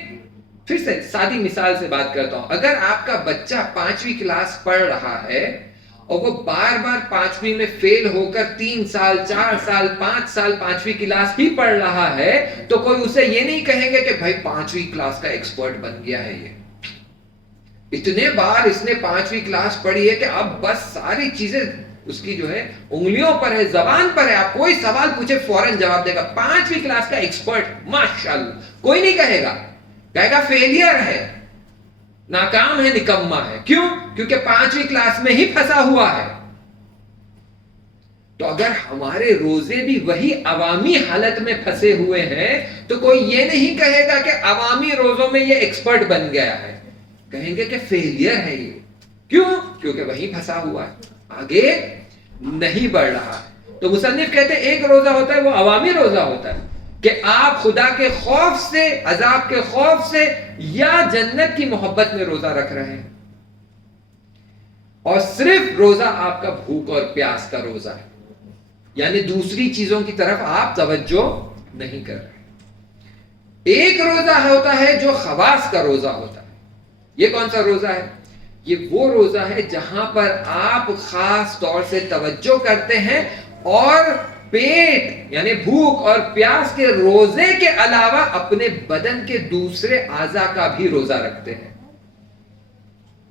پھر سے سادی مثال سے بات کرتا ہوں، اگر آپ کا بچہ 5ویں کلاس پڑھ رہا ہے اور وہ بار بار 5ویں میں فیل ہو کر 3 سال 4 سال 5 سال 5ویں کلاس ہی پڑھ رہا ہے، تو کوئی اسے یہ نہیں کہیں گے کہ بھائی 5ویں کلاس کا ایکسپرٹ بن گیا ہے، یہ اتنے بار اس نے 5ویں کلاس پڑھی ہے کہ اب بس ساری چیزیں اس کی جو ہے انگلیوں پر ہے، زبان پر ہے، آپ کوئی سوال پوچھے فوراً جواب دے گا، 5ویں کلاس کا ایکسپرٹ ماشاءاللہ۔ کوئی نہیں کہے گا، کہے گا فیلئر ہے، ناکام ہے، نکما ہے۔ کیوں؟ کیونکہ 5ویں کلاس میں ہی پھنسا ہوا ہے۔ تو اگر ہمارے روزے بھی وہی عوامی حالت میں پھنسے ہوئے ہیں تو کوئی یہ نہیں کہے گا کہ عوامی روزوں میں یہ ایکسپرٹ بن گیا ہے، کہیں گے کہ فیلئر ہے یہ۔ کیوں؟ کیونکہ وہی پھنسا ہوا ہے، آگے نہیں بڑھ رہا۔ تو مصنف کہتے ہیں ایک روزہ ہوتا ہے وہ عوامی روزہ ہوتا ہے کہ آپ خدا کے خوف سے، عذاب کے خوف سے یا جنت کی محبت میں روزہ رکھ رہے ہیں، اور صرف روزہ آپ کا بھوک اور پیاس کا روزہ ہے، یعنی دوسری چیزوں کی طرف آپ توجہ نہیں کر رہے۔ ایک روزہ ہوتا ہے جو خواص کا روزہ ہوتا ہے۔ یہ کون سا روزہ ہے؟ یہ وہ روزہ ہے جہاں پر آپ خاص طور سے توجہ کرتے ہیں اور پیٹ یعنی بھوک اور پیاس کے روزے کے علاوہ اپنے بدن کے دوسرے اعضاء کا بھی روزہ رکھتے ہیں،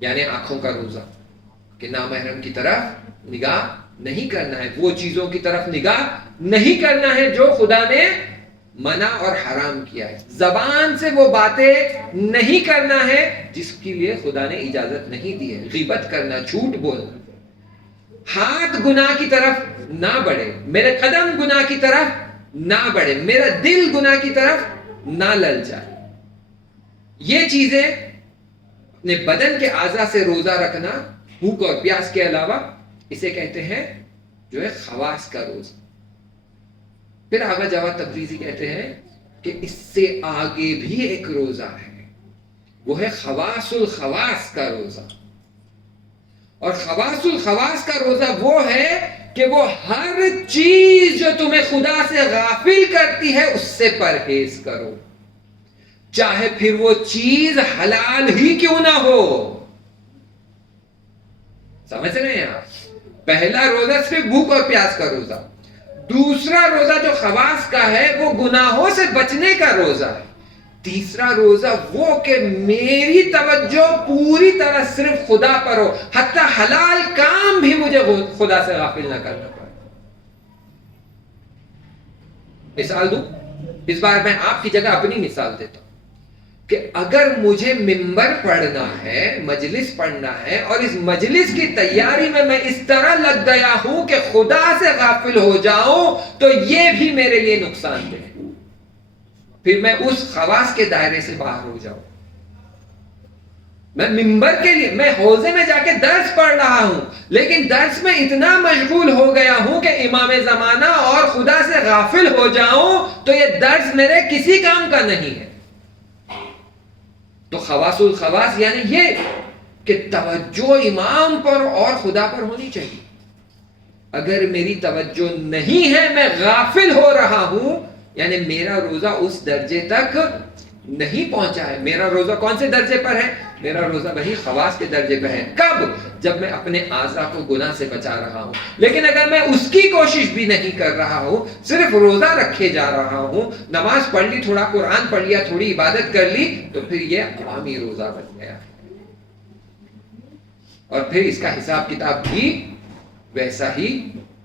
یعنی آنکھوں کا روزہ کہ نامحرم کی طرف نگاہ نہیں کرنا ہے، وہ چیزوں کی طرف نگاہ نہیں کرنا ہے جو خدا نے منع اور حرام کیا ہے، زبان سے وہ باتیں نہیں کرنا ہے جس کے لیے خدا نے اجازت نہیں دی ہے، غیبت کرنا، جھوٹ بولنا، ہاتھ گناہ کی طرف نہ بڑھے، میرے قدم گناہ کی طرف نہ بڑھے، میرا دل گناہ کی طرف نہ للچائے۔ یہ چیزیں اپنے بدن کے اعضاء سے روزہ رکھنا بھوک اور پیاس کے علاوہ، اسے کہتے ہیں جو ہے خواص کا روزہ۔ پھر آغا جواد تبریزی کہتے ہیں کہ اس سے آگے بھی ایک روزہ ہے، وہ ہے خواص الخواص کا روزہ۔ اور خواص الخواص کا روزہ وہ ہے کہ وہ ہر چیز جو تمہیں خدا سے غافل کرتی ہے اس سے پرہیز کرو، چاہے پھر وہ چیز حلال ہی کیوں نہ ہو۔ سمجھ رہے ہیں آپ؟ پہلا روزہ صرف بھوک اور پیاس کا روزہ، دوسرا روزہ جو خواص کا ہے وہ گناہوں سے بچنے کا روزہ ہے. تیسرا روزہ وہ کہ میری توجہ پوری طرح صرف خدا پر ہو, حتی حلال کام بھی مجھے خدا سے غافل نہ کرنا پڑے. مثال دوں, اس بار میں آپ کی جگہ اپنی مثال دیتا ہوں کہ اگر مجھے منبر پڑھنا ہے, مجلس پڑھنا ہے, اور اس مجلس کی تیاری میں اس طرح لگ گیا ہوں کہ خدا سے غافل ہو جاؤں, تو یہ بھی میرے لیے نقصان دہ ہے. پھر میں اس خواص کے دائرے سے باہر ہو جاؤں. میں منبر کے لیے, میں حوضے میں جا کے درس پڑھ رہا ہوں, لیکن درس میں اتنا مشغول ہو گیا ہوں کہ امام زمانہ اور خدا سے غافل ہو جاؤں, تو یہ درس میرے کسی کام کا نہیں ہے. تو خواص الخواص یعنی یہ کہ توجہ امام پر اور خدا پر ہونی چاہیے. اگر میری توجہ نہیں ہے, میں غافل ہو رہا ہوں, یعنی میرا روزہ اس درجے تک نہیں پہنچا ہے. میرا روزہ کون سے درجے پر ہے؟ میرا روزہ وہی خواص کے درجے پہ ہے. کب؟ جب میں اپنے اعضاء کو گناہ سے بچا رہا ہوں. لیکن اگر میں اس کی کوشش بھی نہیں کر رہا ہوں, صرف روزہ رکھے جا رہا ہوں, نماز پڑھ لی, تھوڑا قرآن پڑھ لیا, تھوڑی عبادت کر لی, تو پھر یہ عوامی روزہ بن گیا. اور پھر اس کا حساب کتاب بھی ویسا ہی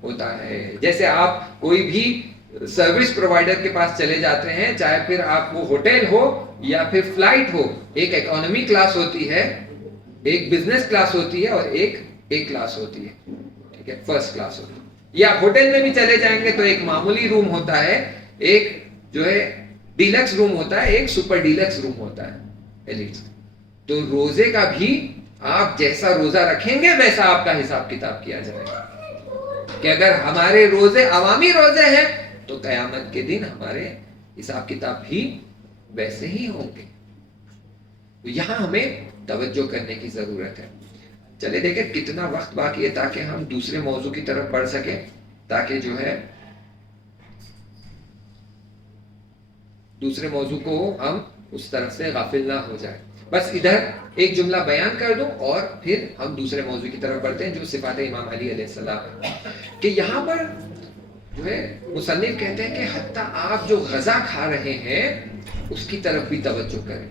ہوتا ہے. جیسے آپ کوئی بھی سروس پرووائڈر کے پاس چلے جاتے ہیں, چاہے پھر آپ وہ ہوٹل ہو یا پھر فلائٹ ہو, ایک اکانومی کلاس ہوتی ہے, ایک بزنس کلاس ہوتی ہے, اور ایک کلاس ہوتی ہے, ٹھیک ہے, فرسٹ کلاس ہوتی ہے. یا ہوٹل میں بھی چلے جائیں گے تو ایک معمولی روم ہوتا ہے, ایک جو ہے ڈیلکس روم ہوتا ہے, ایک سپر ڈیلکس روم ہوتا ہے, ایلیٹس. تو روزے کا بھی آپ جیسا روزہ رکھیں گے ویسا آپ کا حساب کتاب کیا جائے گا. کہ اگر ہمارے روزے عوامی روزے ہیں تو قیامت کے دن ہمارے حساب کتاب بھی ویسے ہی ہوں گے. تو یہاں ہمیں توجہ کرنے کی ضرورت ہے. چلے دیکھیں کتنا وقت باقی ہے تاکہ ہم دوسرے موضوع کی طرف بڑھ سکیں, تاکہ جو ہے دوسرے موضوع کو ہم اس طرف سے غافل نہ ہو جائے. بس ادھر ایک جملہ بیان کر دوں اور پھر ہم دوسرے موضوع کی طرف بڑھتے ہیں جو صفات امام علی علیہ السلام ہے. کہ یہاں پر جو ہے مصنف کہتے ہیں کہ حتیٰ آپ جو غذا کھا رہے ہیں اس کی طرف بھی توجہ کریں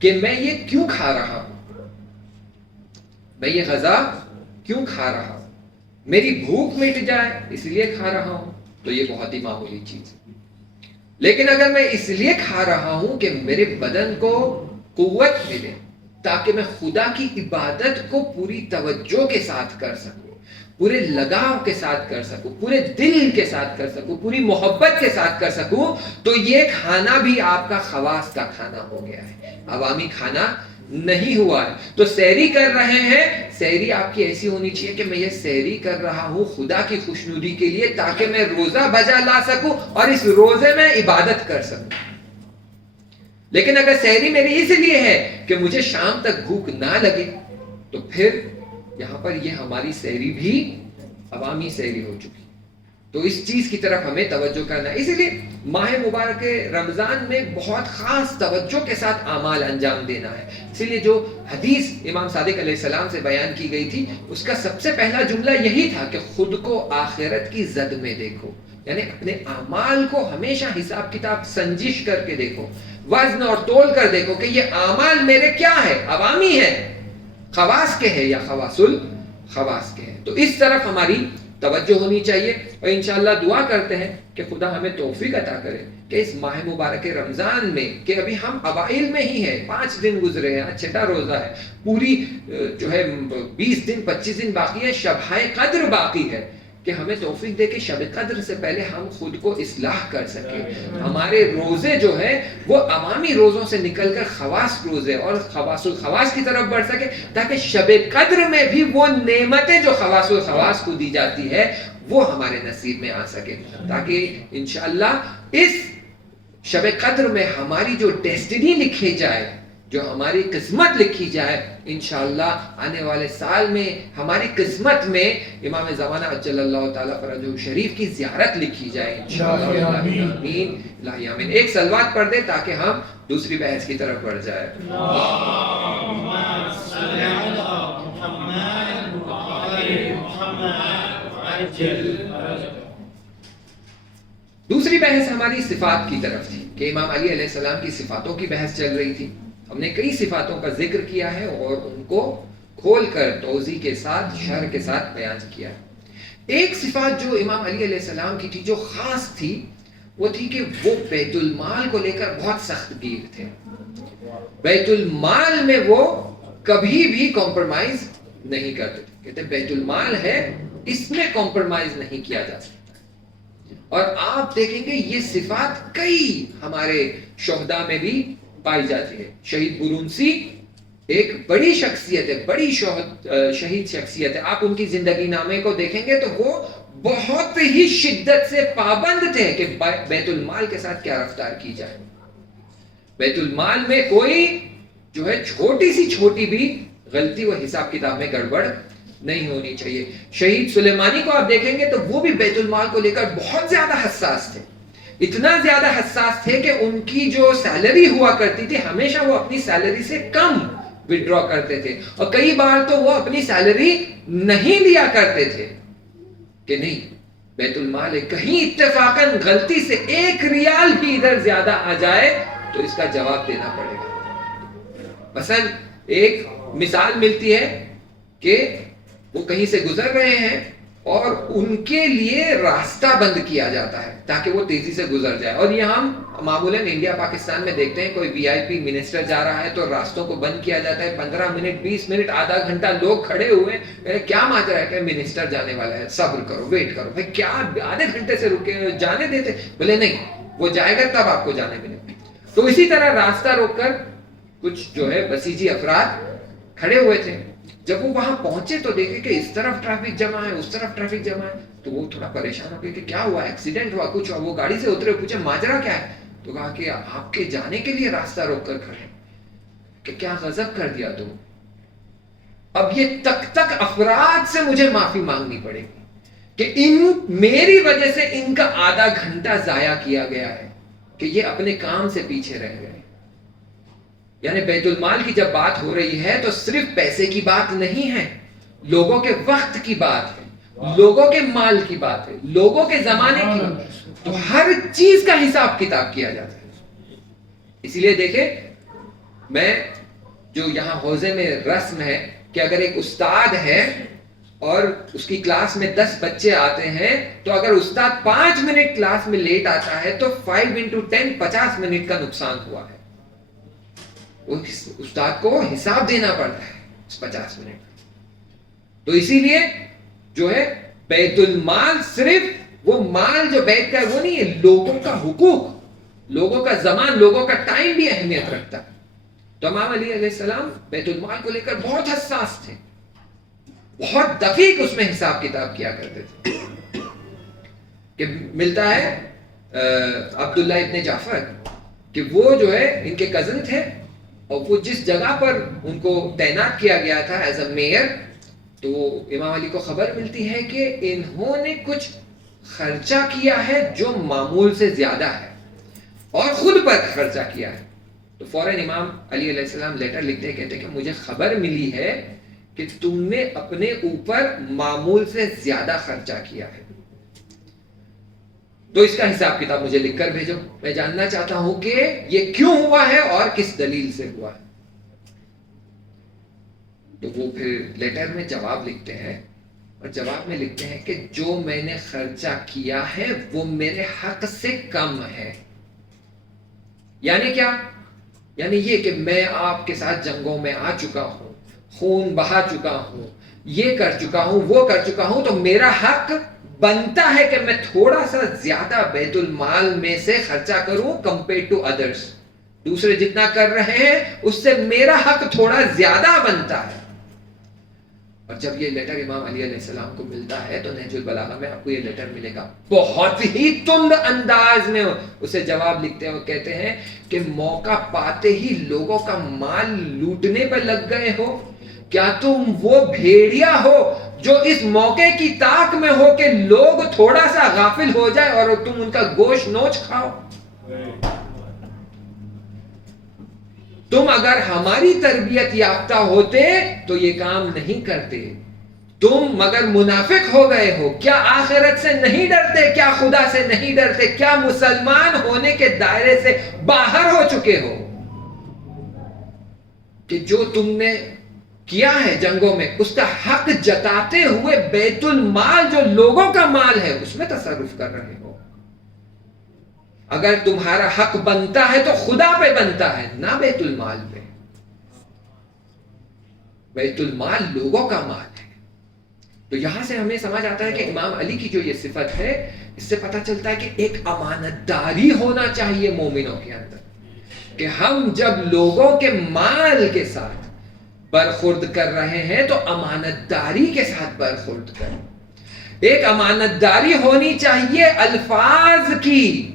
کہ میں یہ کیوں کھا رہا ہوں, میں یہ غذا کیوں کھا رہا ہوں. میری بھوک مٹ جائے اس لیے کھا رہا ہوں تو یہ بہت ہی معمولی چیز ہے. لیکن اگر میں اس لیے کھا رہا ہوں کہ میرے بدن کو قوت ملے تاکہ میں خدا کی عبادت کو پوری توجہ کے ساتھ کر سکوں, پورے لگاؤ کے ساتھ کر سکوں, پورے دل کے ساتھ کر سکوں, پوری محبت کے ساتھ کر سکوں, تو یہ کھانا بھی آپ کا خواص کا کھانا ہو گیا ہے, عوامی کھانا نہیں ہوا ہے. تو سحری کر رہے ہیں, سحری آپ کی ایسی ہونی چاہیے کہ میں یہ سحری کر رہا ہوں خدا کی خوشنودی کے لیے تاکہ میں روزہ بجا لا سکوں اور اس روزے میں عبادت کر سکوں. لیکن اگر سحری میری اس لیے ہے کہ مجھے شام تک بھوک نہ لگے, تو پھر یہاں پر یہ ہماری سحری بھی عوامی سحری ہو چکی. تو اس چیز کی طرف ہمیں توجہ کرنا ہے. اسی لیے ماہ مبارک رمضان میں بہت خاص توجہ کے ساتھ اعمال انجام دینا ہے. اسی لیے جو حدیث امام صادق علیہ السلام سے بیان کی گئی تھی اس کا سب سے پہلا جملہ یہی تھا کہ خود کو آخرت کی زد میں دیکھو, یعنی اپنے اعمال کو ہمیشہ حساب کتاب سنجش کر کے دیکھو, وزن اور تول کر دیکھو کہ یہ اعمال میرے کیا ہے, عوامی ہے, خواص کے ہے یا خواص الخواص کے ہے. تو اس طرف ہماری توجہ ہونی چاہیے. اور انشاءاللہ دعا کرتے ہیں کہ خدا ہمیں توفیق عطا کرے کہ اس ماہ مبارک رمضان میں, کہ ابھی ہم اوائل میں ہی ہیں, 5 دن گزرے ہیں, 6واں روزہ ہے, پوری جو ہے 20 دن 25 دن باقی ہے, شب قدر باقی ہے, کہ ہمیں توفیق دے کہ شب قدر سے پہلے ہم خود کو اصلاح کر سکیں. ہمارے روزے جو ہے وہ عوامی روزوں سے نکل کر خواص روزے اور خواص الخواص کی طرف بڑھ سکے, تاکہ شب قدر میں بھی وہ نعمتیں جو خواص الخواص کو دی جاتی ہے وہ ہمارے نصیب میں آ سکے, تاکہ انشاءاللہ اس شب قدر میں ہماری جو ڈیسٹنی لکھی جائے, جو ہماری قسمت لکھی جائے, انشاءاللہ آنے والے سال میں ہماری قسمت میں امام زمانہ عجل اللہ تعالیٰ فرجہ شریف کی زیارت لکھی جائے انشاءاللہ. آمین الہی آمین. ایک صلوات پڑھ دیں تاکہ ہم دوسری بحث کی طرف بڑھ جائے. اللهم صل على محمد وعلى محمد وعجل فرجه. دوسری بحث ہماری صفات کی طرف تھی کہ امام علی علیہ السلام کی صفاتوں کی بحث چل رہی تھی. ہم نے کئی صفاتوں کا ذکر کیا ہے اور ان کو کھول کر توضیح کے ساتھ شرح کے ساتھ بیان کیا. ایک صفات جو امام علی علیہ السلام کی تھی جو خاص تھی وہ تھی کہ وہ بیت المال کو لے کر بہت سخت گیر تھے. بیت المال میں وہ کبھی بھی کمپرومائز نہیں کرتے تھے. کہتے بیت المال ہے, اس میں کمپرومائز نہیں کیا جا سکتا. اور آپ دیکھیں گے یہ صفات کئی ہمارے شہداء میں بھی پائی جاتی ہے. شہید برونسی ایک بڑی شخصیت ہے, بڑی شہید شخصیت ہے. آپ ان کی زندگی نامے کو دیکھیں گے تو وہ بہت ہی شدت سے پابند تھے کہ بیت المال کے ساتھ کیا رفتار کی جائے. بیت المال میں کوئی جو ہے چھوٹی سی چھوٹی بھی غلطی و حساب کتاب میں گڑبڑ نہیں ہونی چاہیے. شہید سلیمانی کو آپ دیکھیں گے تو وہ بھی بیت المال کو لے کر بہت زیادہ حساس تھے. اتنا زیادہ حساس تھے کہ ان کی جو سیلری ہوا کرتی تھی ہمیشہ وہ اپنی سیلری سے کم وڈرا کرتے تھے, اور کئی بار تو وہ اپنی سیلری نہیں لیا کرتے تھے کہ نہیں بیت المال ہے, کہیں اتفاقاً غلطی سے 1 ریال بھی ادھر زیادہ آ جائے تو اس کا جواب دینا پڑے گا. مثلا ایک مثال ملتی ہے کہ وہ کہیں سے گزر رہے ہیں اور ان کے لیے راستہ بند کیا جاتا ہے تاکہ وہ تیزی سے گزر جائے. اور یہ ہم معمولاً انڈیا پاکستان میں دیکھتے ہیں, کوئی وی آئی پی منسٹر جا رہا ہے تو راستوں کو بند کیا جاتا ہے. 15 منٹ 20 منٹ آدھا گھنٹہ لوگ کھڑے ہوئے ہیں, کیا ماجرا ہے کہ منسٹر جانے والا ہے, صبر کرو, ویٹ کرو. بھائی کیا آدھے گھنٹے سے رکے جانے دیتے؟ بولے نہیں, وہ جائے گا تب آپ کو جانے ملے. تو اسی طرح راستہ روک کر کچھ جو ہے بسیجی افراد کھڑے ہوئے تھے. جب وہ وہاں پہنچے تو دیکھے کہ اس طرف ٹریفک جمع ہے, اس طرف ٹریفک جمع ہے, تو وہ تھوڑا پریشان ہو گئے کہ کیا ہوا, ایکسیڈنٹ ہوا, کچھ ہوا. وہ گاڑی سے اترے, پوچھے ماجرا کیا ہے, تو کہا کہ آپ کے جانے کے لیے راستہ روک کر کھڑے. کہ کیا غضب کر دیا تم, اب یہ تک افراد سے مجھے معافی مانگنی پڑے گی کہ میری وجہ سے ان کا آدھا گھنٹہ ضائع کیا گیا ہے کہ یہ اپنے کام سے پیچھے رہ گئے. یعنی بیت المال کی جب بات ہو رہی ہے تو صرف پیسے کی بات نہیں ہے, لوگوں کے وقت کی بات ہے, لوگوں کے مال کی بات ہے, لوگوں کے زمانے کی بات ہے. تو ہر چیز کا حساب کتاب کیا جاتا ہے. اسی لیے دیکھیں, میں جو یہاں حوزے میں رسم ہے کہ اگر ایک استاد ہے اور اس کی کلاس میں 10 بچے آتے ہیں تو اگر استاد 5 منٹ کلاس میں لیٹ آتا ہے تو 5 into 10 50 منٹ کا نقصان ہوا ہے. وہ استاد کو حساب دینا پڑتا ہے اس 50 منٹ. تو اسی لیے جو ہے بیت المال صرف وہ مال جو بیت کا ہے وہ نہیں ہے, لوگوں کا حقوق, لوگوں کا زمان, لوگوں کا ٹائم بھی اہمیت رکھتا ہے. تو امام علی علیہ السلام بیت المال کو لے کر بہت حساس تھے, بہت دقیق اس میں حساب کتاب کیا کرتے تھے. کہ ملتا ہے عبداللہ ابن جعفر کہ وہ جو ہے ان کے کزن تھے, اور وہ جس جگہ پر ان کو تعینات کیا گیا تھا ایز اے میئر, تو امام علی کو خبر ملتی ہے کہ انہوں نے کچھ خرچہ کیا ہے جو معمول سے زیادہ ہے اور خود پر خرچہ کیا ہے. تو فوراً امام علی علیہ السلام لیٹر لکھتے ہیں, کہتے ہیں کہ مجھے خبر ملی ہے کہ تم نے اپنے اوپر معمول سے زیادہ خرچہ کیا ہے, تو اس کا حساب کتاب مجھے لکھ کر بھیجو. میں جاننا چاہتا ہوں کہ یہ کیوں ہوا ہے اور کس دلیل سے ہوا ہے. تو وہ پھر لیٹر میں جواب لکھتے ہیں, اور جواب میں لکھتے ہیں کہ جو میں نے خرچہ کیا ہے وہ میرے حق سے کم ہے. یعنی کیا؟ یعنی یہ کہ میں آپ کے ساتھ جنگوں میں آ چکا ہوں, خون بہا چکا ہوں, یہ کر چکا ہوں, وہ کر چکا ہوں, تو میرا حق بنتا ہے کہ میں تھوڑا سا زیادہ بیت المال میں سے خرچہ کروں کمپیئر ٹو ادرس. دوسرے جتنا کر رہے ہیں اس سے میرا حق تھوڑا زیادہ بنتا ہے. اور جب یہ لیٹر امام علی علیہ السلام کو ملتا ہے تو نہج البلاغہ میں آپ کو یہ لیٹر ملے گا, بہت ہی تند انداز میں اسے جواب لکھتے ہیں اور کہتے ہیں کہ موقع پاتے ہی لوگوں کا مال لوٹنے پر لگ گئے ہو. کیا تم وہ بھیڑیا ہو جو اس موقع کی تاک میں ہو کہ لوگ تھوڑا سا غافل ہو جائے اور تم ان کا گوشت نوچ کھاؤ؟ تم اگر ہماری تربیت یافتہ ہوتے تو یہ کام نہیں کرتے, تم مگر منافق ہو گئے ہو. کیا آخرت سے نہیں ڈرتے؟ کیا خدا سے نہیں ڈرتے؟ کیا مسلمان ہونے کے دائرے سے باہر ہو چکے ہو کہ جو تم نے کیا ہے جنگوں میں اس کا حق جتاتے ہوئے بیت المال جو لوگوں کا مال ہے اس میں تصرف کر رہے ہو؟ اگر تمہارا حق بنتا ہے تو خدا پہ بنتا ہے، نہ بیت المال پہ. بیت المال لوگوں کا مال ہے. تو یہاں سے ہمیں سمجھ آتا ہے کہ امام علی کی جو یہ صفت ہے، اس سے پتہ چلتا ہے کہ ایک امانت داری ہونا چاہیے مومنوں کے اندر، کہ ہم جب لوگوں کے مال کے ساتھ برخورد کر رہے ہیں تو امانت داری کے ساتھ برخورد کریں. ایک امانت داری ہونی چاہیے الفاظ کی،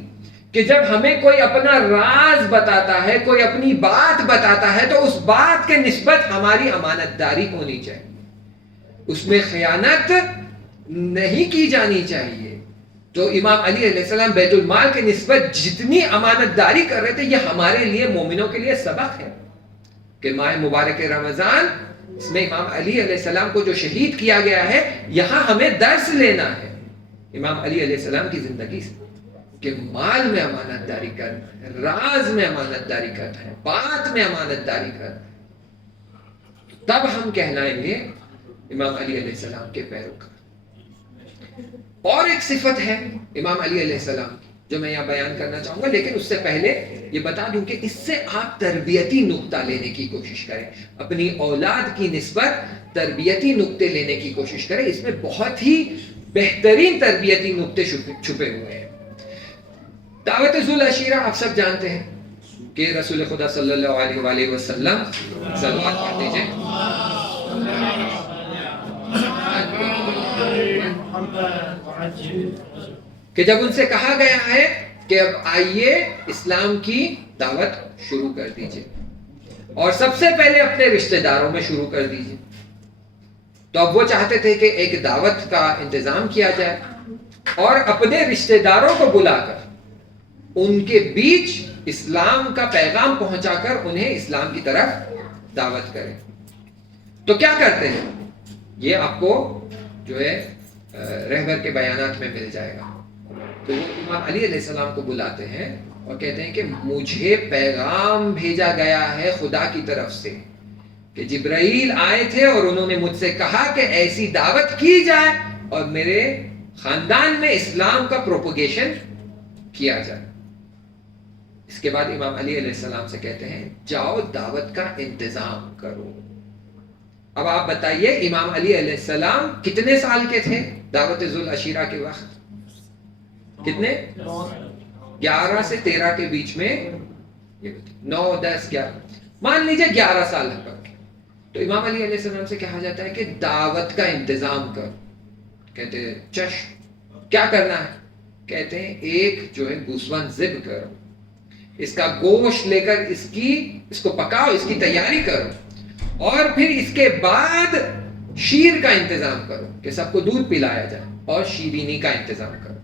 کہ جب ہمیں کوئی اپنا راز بتاتا ہے، کوئی اپنی بات بتاتا ہے تو اس بات کے نسبت ہماری امانت داری ہونی چاہیے، اس میں خیانت نہیں کی جانی چاہیے. تو امام علی علیہ السلام بیت المال کے نسبت جتنی امانت داری کر رہے تھے، یہ ہمارے لیے مومنوں کے لیے سبق ہے کہ ماہ مبارک رمضان، اس میں امام علی علیہ السلام کو جو شہید کیا گیا ہے، یہاں ہمیں درس لینا ہے امام علی علیہ السلام کی زندگی سے، کہ مال میں امانت داری کرنا ہے، راز میں امانت داری کرنا ہے، بات میں امانت داری کرنا ہے. تب ہم کہلائیں گے امام علی علیہ السلام کے پیروکار. اور ایک صفت ہے امام علی علیہ السلام کی جو میں یہاں بیان کرنا چاہوں گا، لیکن اس سے پہلے یہ بتا دوں کہ اس سے آپ تربیتی نقطہ لینے کی کوشش کریں، اپنی اولاد کی نسبت تربیتی نقطے لینے کی کوشش کریں. اس میں بہت ہی بہترین تربیتی نقطے چھپے ہوئے ہیں. دعوت ذو العشیرہ آپ سب جانتے ہیں کہ رسول خدا صلی اللہ علیہ وآلہ وسلم صلوات پڑھ دیجئے، کہ جب ان سے کہا گیا ہے کہ اب آئیے اسلام کی دعوت شروع کر دیجئے اور سب سے پہلے اپنے رشتہ داروں میں شروع کر دیجئے، تو اب وہ چاہتے تھے کہ ایک دعوت کا انتظام کیا جائے اور اپنے رشتہ داروں کو بلا کر ان کے بیچ اسلام کا پیغام پہنچا کر انہیں اسلام کی طرف دعوت کریں. تو کیا کرتے ہیں؟ یہ آپ کو جو ہے رہبر کے بیانات میں مل جائے گا. تو وہ امام علی علیہ السلام کو بلاتے ہیں اور کہتے ہیں کہ مجھے پیغام بھیجا گیا ہے خدا کی طرف سے کہ جبرائیل آئے تھے اور انہوں نے مجھ سے کہا کہ ایسی دعوت کی جائے اور میرے خاندان میں اسلام کا پروپوگیشن کیا جائے. اس کے بعد امام علی علیہ السلام سے کہتے ہیں جاؤ دعوت کا انتظام کرو. اب آپ بتائیے امام علی علیہ السلام کتنے سال کے تھے دعوت ذو العشیرہ کے وقت؟ کتنے؟ 11 سے 13 کے بیچ میں، 9 10 11 مان لیجئے 11 سال کے. تو امام علی علیہ السلام سے کہا جاتا ہے کہ دعوت کا انتظام کرو. کہتے ہیں چشم. کیا کرنا ہے؟ کہتے ہیں ایک جو ہے گوسفند ذبح کرو، اس کا گوشت لے کر اس کو پکاؤ، اس کی تیاری کرو، اور پھر اس کے بعد شیر کا انتظام کرو کہ سب کو دودھ پلایا جائے اور شیرینی کا انتظام کرو.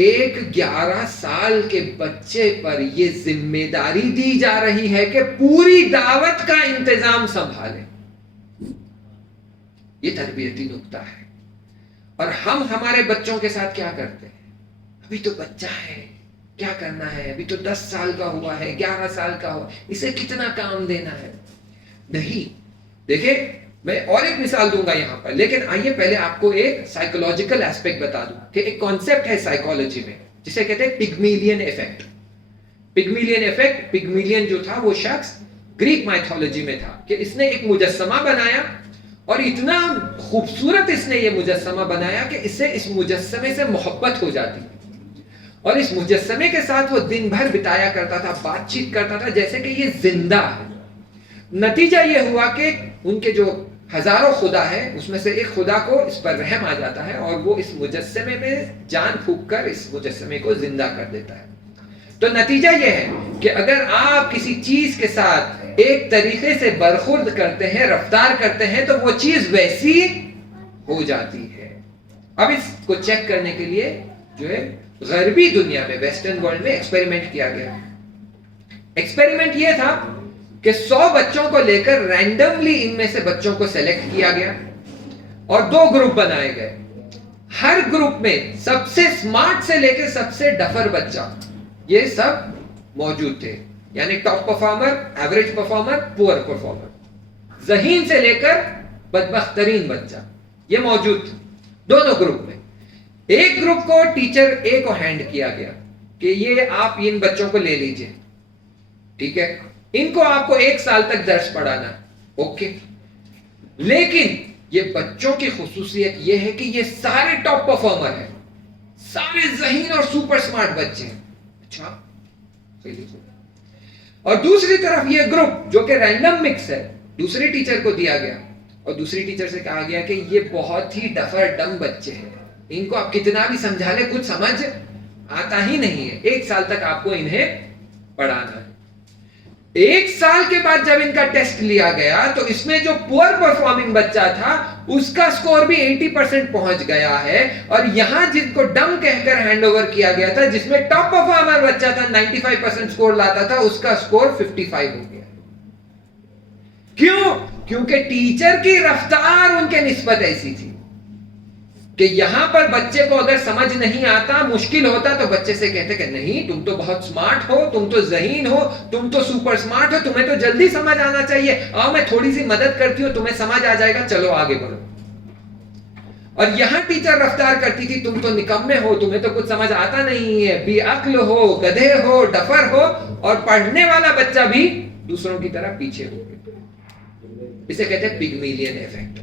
ایک 11 سال کے بچے پر یہ ذمہ داری دی جا رہی ہے کہ پوری دعوت کا انتظام سنبھالے. یہ تربیتی نقطہ ہے. اور ہم ہمارے بچوں کے ساتھ کیا کرتے ہیں؟ ابھی تو بچہ ہے، کیا کرنا ہے؟ ابھی تو 10 سال کا ہوا ہے، 11 سال کا ہوا، اسے کتنا کام دینا ہے؟ نہیں. دیکھیں میں اور ایک مثال دوں گا یہاں پر، لیکن آئیے پہلے آپ کو ایک سائیکولوجیکل ایسپیکٹ بتا دوں کہ ایک کانسیپٹ ہے سائیکالوجی میں جسے کہتے ہیں پگمیلین ایفیکٹ. پگمیلین ایفیکٹ، پگمیلین جو تھا وہ شخص گریک مائتھولوجی میں تھا کہ اس نے ایک مجسمہ بنایا اور اتنا خوبصورت اس نے یہ مجسمہ بنایا کہ اسے اس مجسمے سے محبت ہو جاتی اور اس مجسمے کے ساتھ وہ دن بھر بتایا کرتا تھا، بات چیت کرتا تھا جیسے کہ یہ زندہ ہے. نتیجہ یہ ہوا کہ ان کے جو ہزاروں خدا ہے اس میں سے ایک خدا کو اس پر رحم آ جاتا ہے اور وہ اس مجسمے میں جان پھونک کر اس مجسمے کو زندہ کر دیتا ہے. تو نتیجہ یہ ہے کہ اگر آپ کسی چیز کے ساتھ ایک طریقے سے برخورد کرتے ہیں، رفتار کرتے ہیں، تو وہ چیز ویسی ہو جاتی ہے. اب اس کو چیک کرنے کے لیے جو ہے غربی دنیا میں، ویسٹرن ورلڈ میں ایکسپیریمنٹ کیا گیا. ایکسپیریمنٹ یہ تھا کہ 100 بچوں کو لے کر رینڈملی ان میں سے بچوں کو سیلیکٹ کیا گیا اور 2 گروپ بنائے گئے. ہر گروپ میں سب سے سمارٹ سے لے کے سب سے ڈفر بچہ یہ سب موجود تھے. یعنی ٹاپ پرفارمر، ایوریج پرفارمر، پور پرفارمر، ذہین سے لے کر بدبخت ترین بچہ یہ موجود تھے دونوں گروپ میں. ایک گروپ کو ٹیچر اے کو ہینڈ کیا گیا کہ یہ آپ ان بچوں کو لے لیجئے، ٹھیک ہے، ان کو آپ کو 1 سال تک درس پڑھانا ہے، اوکے. لیکن یہ بچوں کی خصوصیت یہ ہے کہ یہ سارے ٹاپ پرفارمر ہیں، سارے ذہین اور سپر سمارٹ بچے ہیں. اچھا، اور دوسری طرف یہ گروپ جو کہ رینڈم مکس ہے دوسرے ٹیچر کو دیا گیا اور دوسری ٹیچر سے کہا گیا کہ یہ بہت ہی ڈفر ڈم بچے ہیں، ان کو آپ کتنا بھی سمجھا لیں کچھ سمجھ آتا ہی نہیں ہے، 1 سال تک آپ کو انہیں پڑھانا ہے. 1 سال کے بعد جب ان کا ٹیسٹ لیا گیا تو اس میں جو پور پرفارمنگ بچہ تھا اس کا سکور بھی 80% پہنچ گیا ہے، اور یہاں جن کو ڈم کہہ کر ہینڈ اوور کیا گیا تھا جس میں ٹاپ پرفارمر بچہ تھا 95% سکور لاتا تھا، اس کا سکور 55 ہو گیا. کیوں؟ کیونکہ ٹیچر کی رفتار ان کے نسبت ایسی تھی کہ یہاں پر بچے کو اگر سمجھ نہیں آتا، مشکل ہوتا، تو بچے سے کہتے کہ نہیں تم تو بہت سمارٹ ہو، تم تو ذہین ہو، تم تو سپر سمارٹ ہو، تمہیں تو جلدی سمجھ آنا چاہیے، آؤ میں تھوڑی سی مدد کرتی ہوں، تمہیں سمجھ آ جائے گا، چلو آگے بڑھو. اور یہاں ٹیچر رفتار کرتی تھی تم تو نکمے ہو، تمہیں تو کچھ سمجھ آتا نہیں ہے، بے عقل ہو، گدھے ہو، ڈفر ہو، اور پڑھنے والا بچہ بھی دوسروں کی طرح پیچھے ہو گیا. اسے کہتے ہیں پگمیلین ایفیکٹ.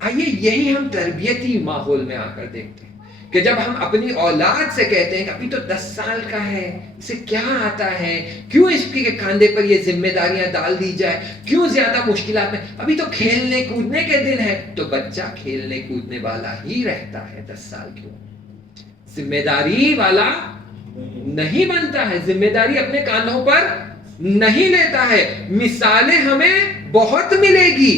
آئیے یہی ہم تربیتی ماحول میں آ کر دیکھتے ہیں کہ جب ہم اپنی اولاد سے کہتے ہیں کہ ابھی تو 10 سال کا ہے، اسے کیا آتا ہے، کیوں اس کے کاندھے پر یہ ذمہ داریاں ڈال دی جائے، کیوں زیادہ مشکلات میں، ابھی تو کھیلنے کودنے کے دن ہے. تو بچہ کھیلنے کودنے والا ہی رہتا ہے 10 سال کی عمر، ذمہ داری والا نہیں بنتا ہے، ذمہ داری اپنے کاندھوں پر نہیں لیتا ہے. مثالیں ہمیں بہت ملے گی،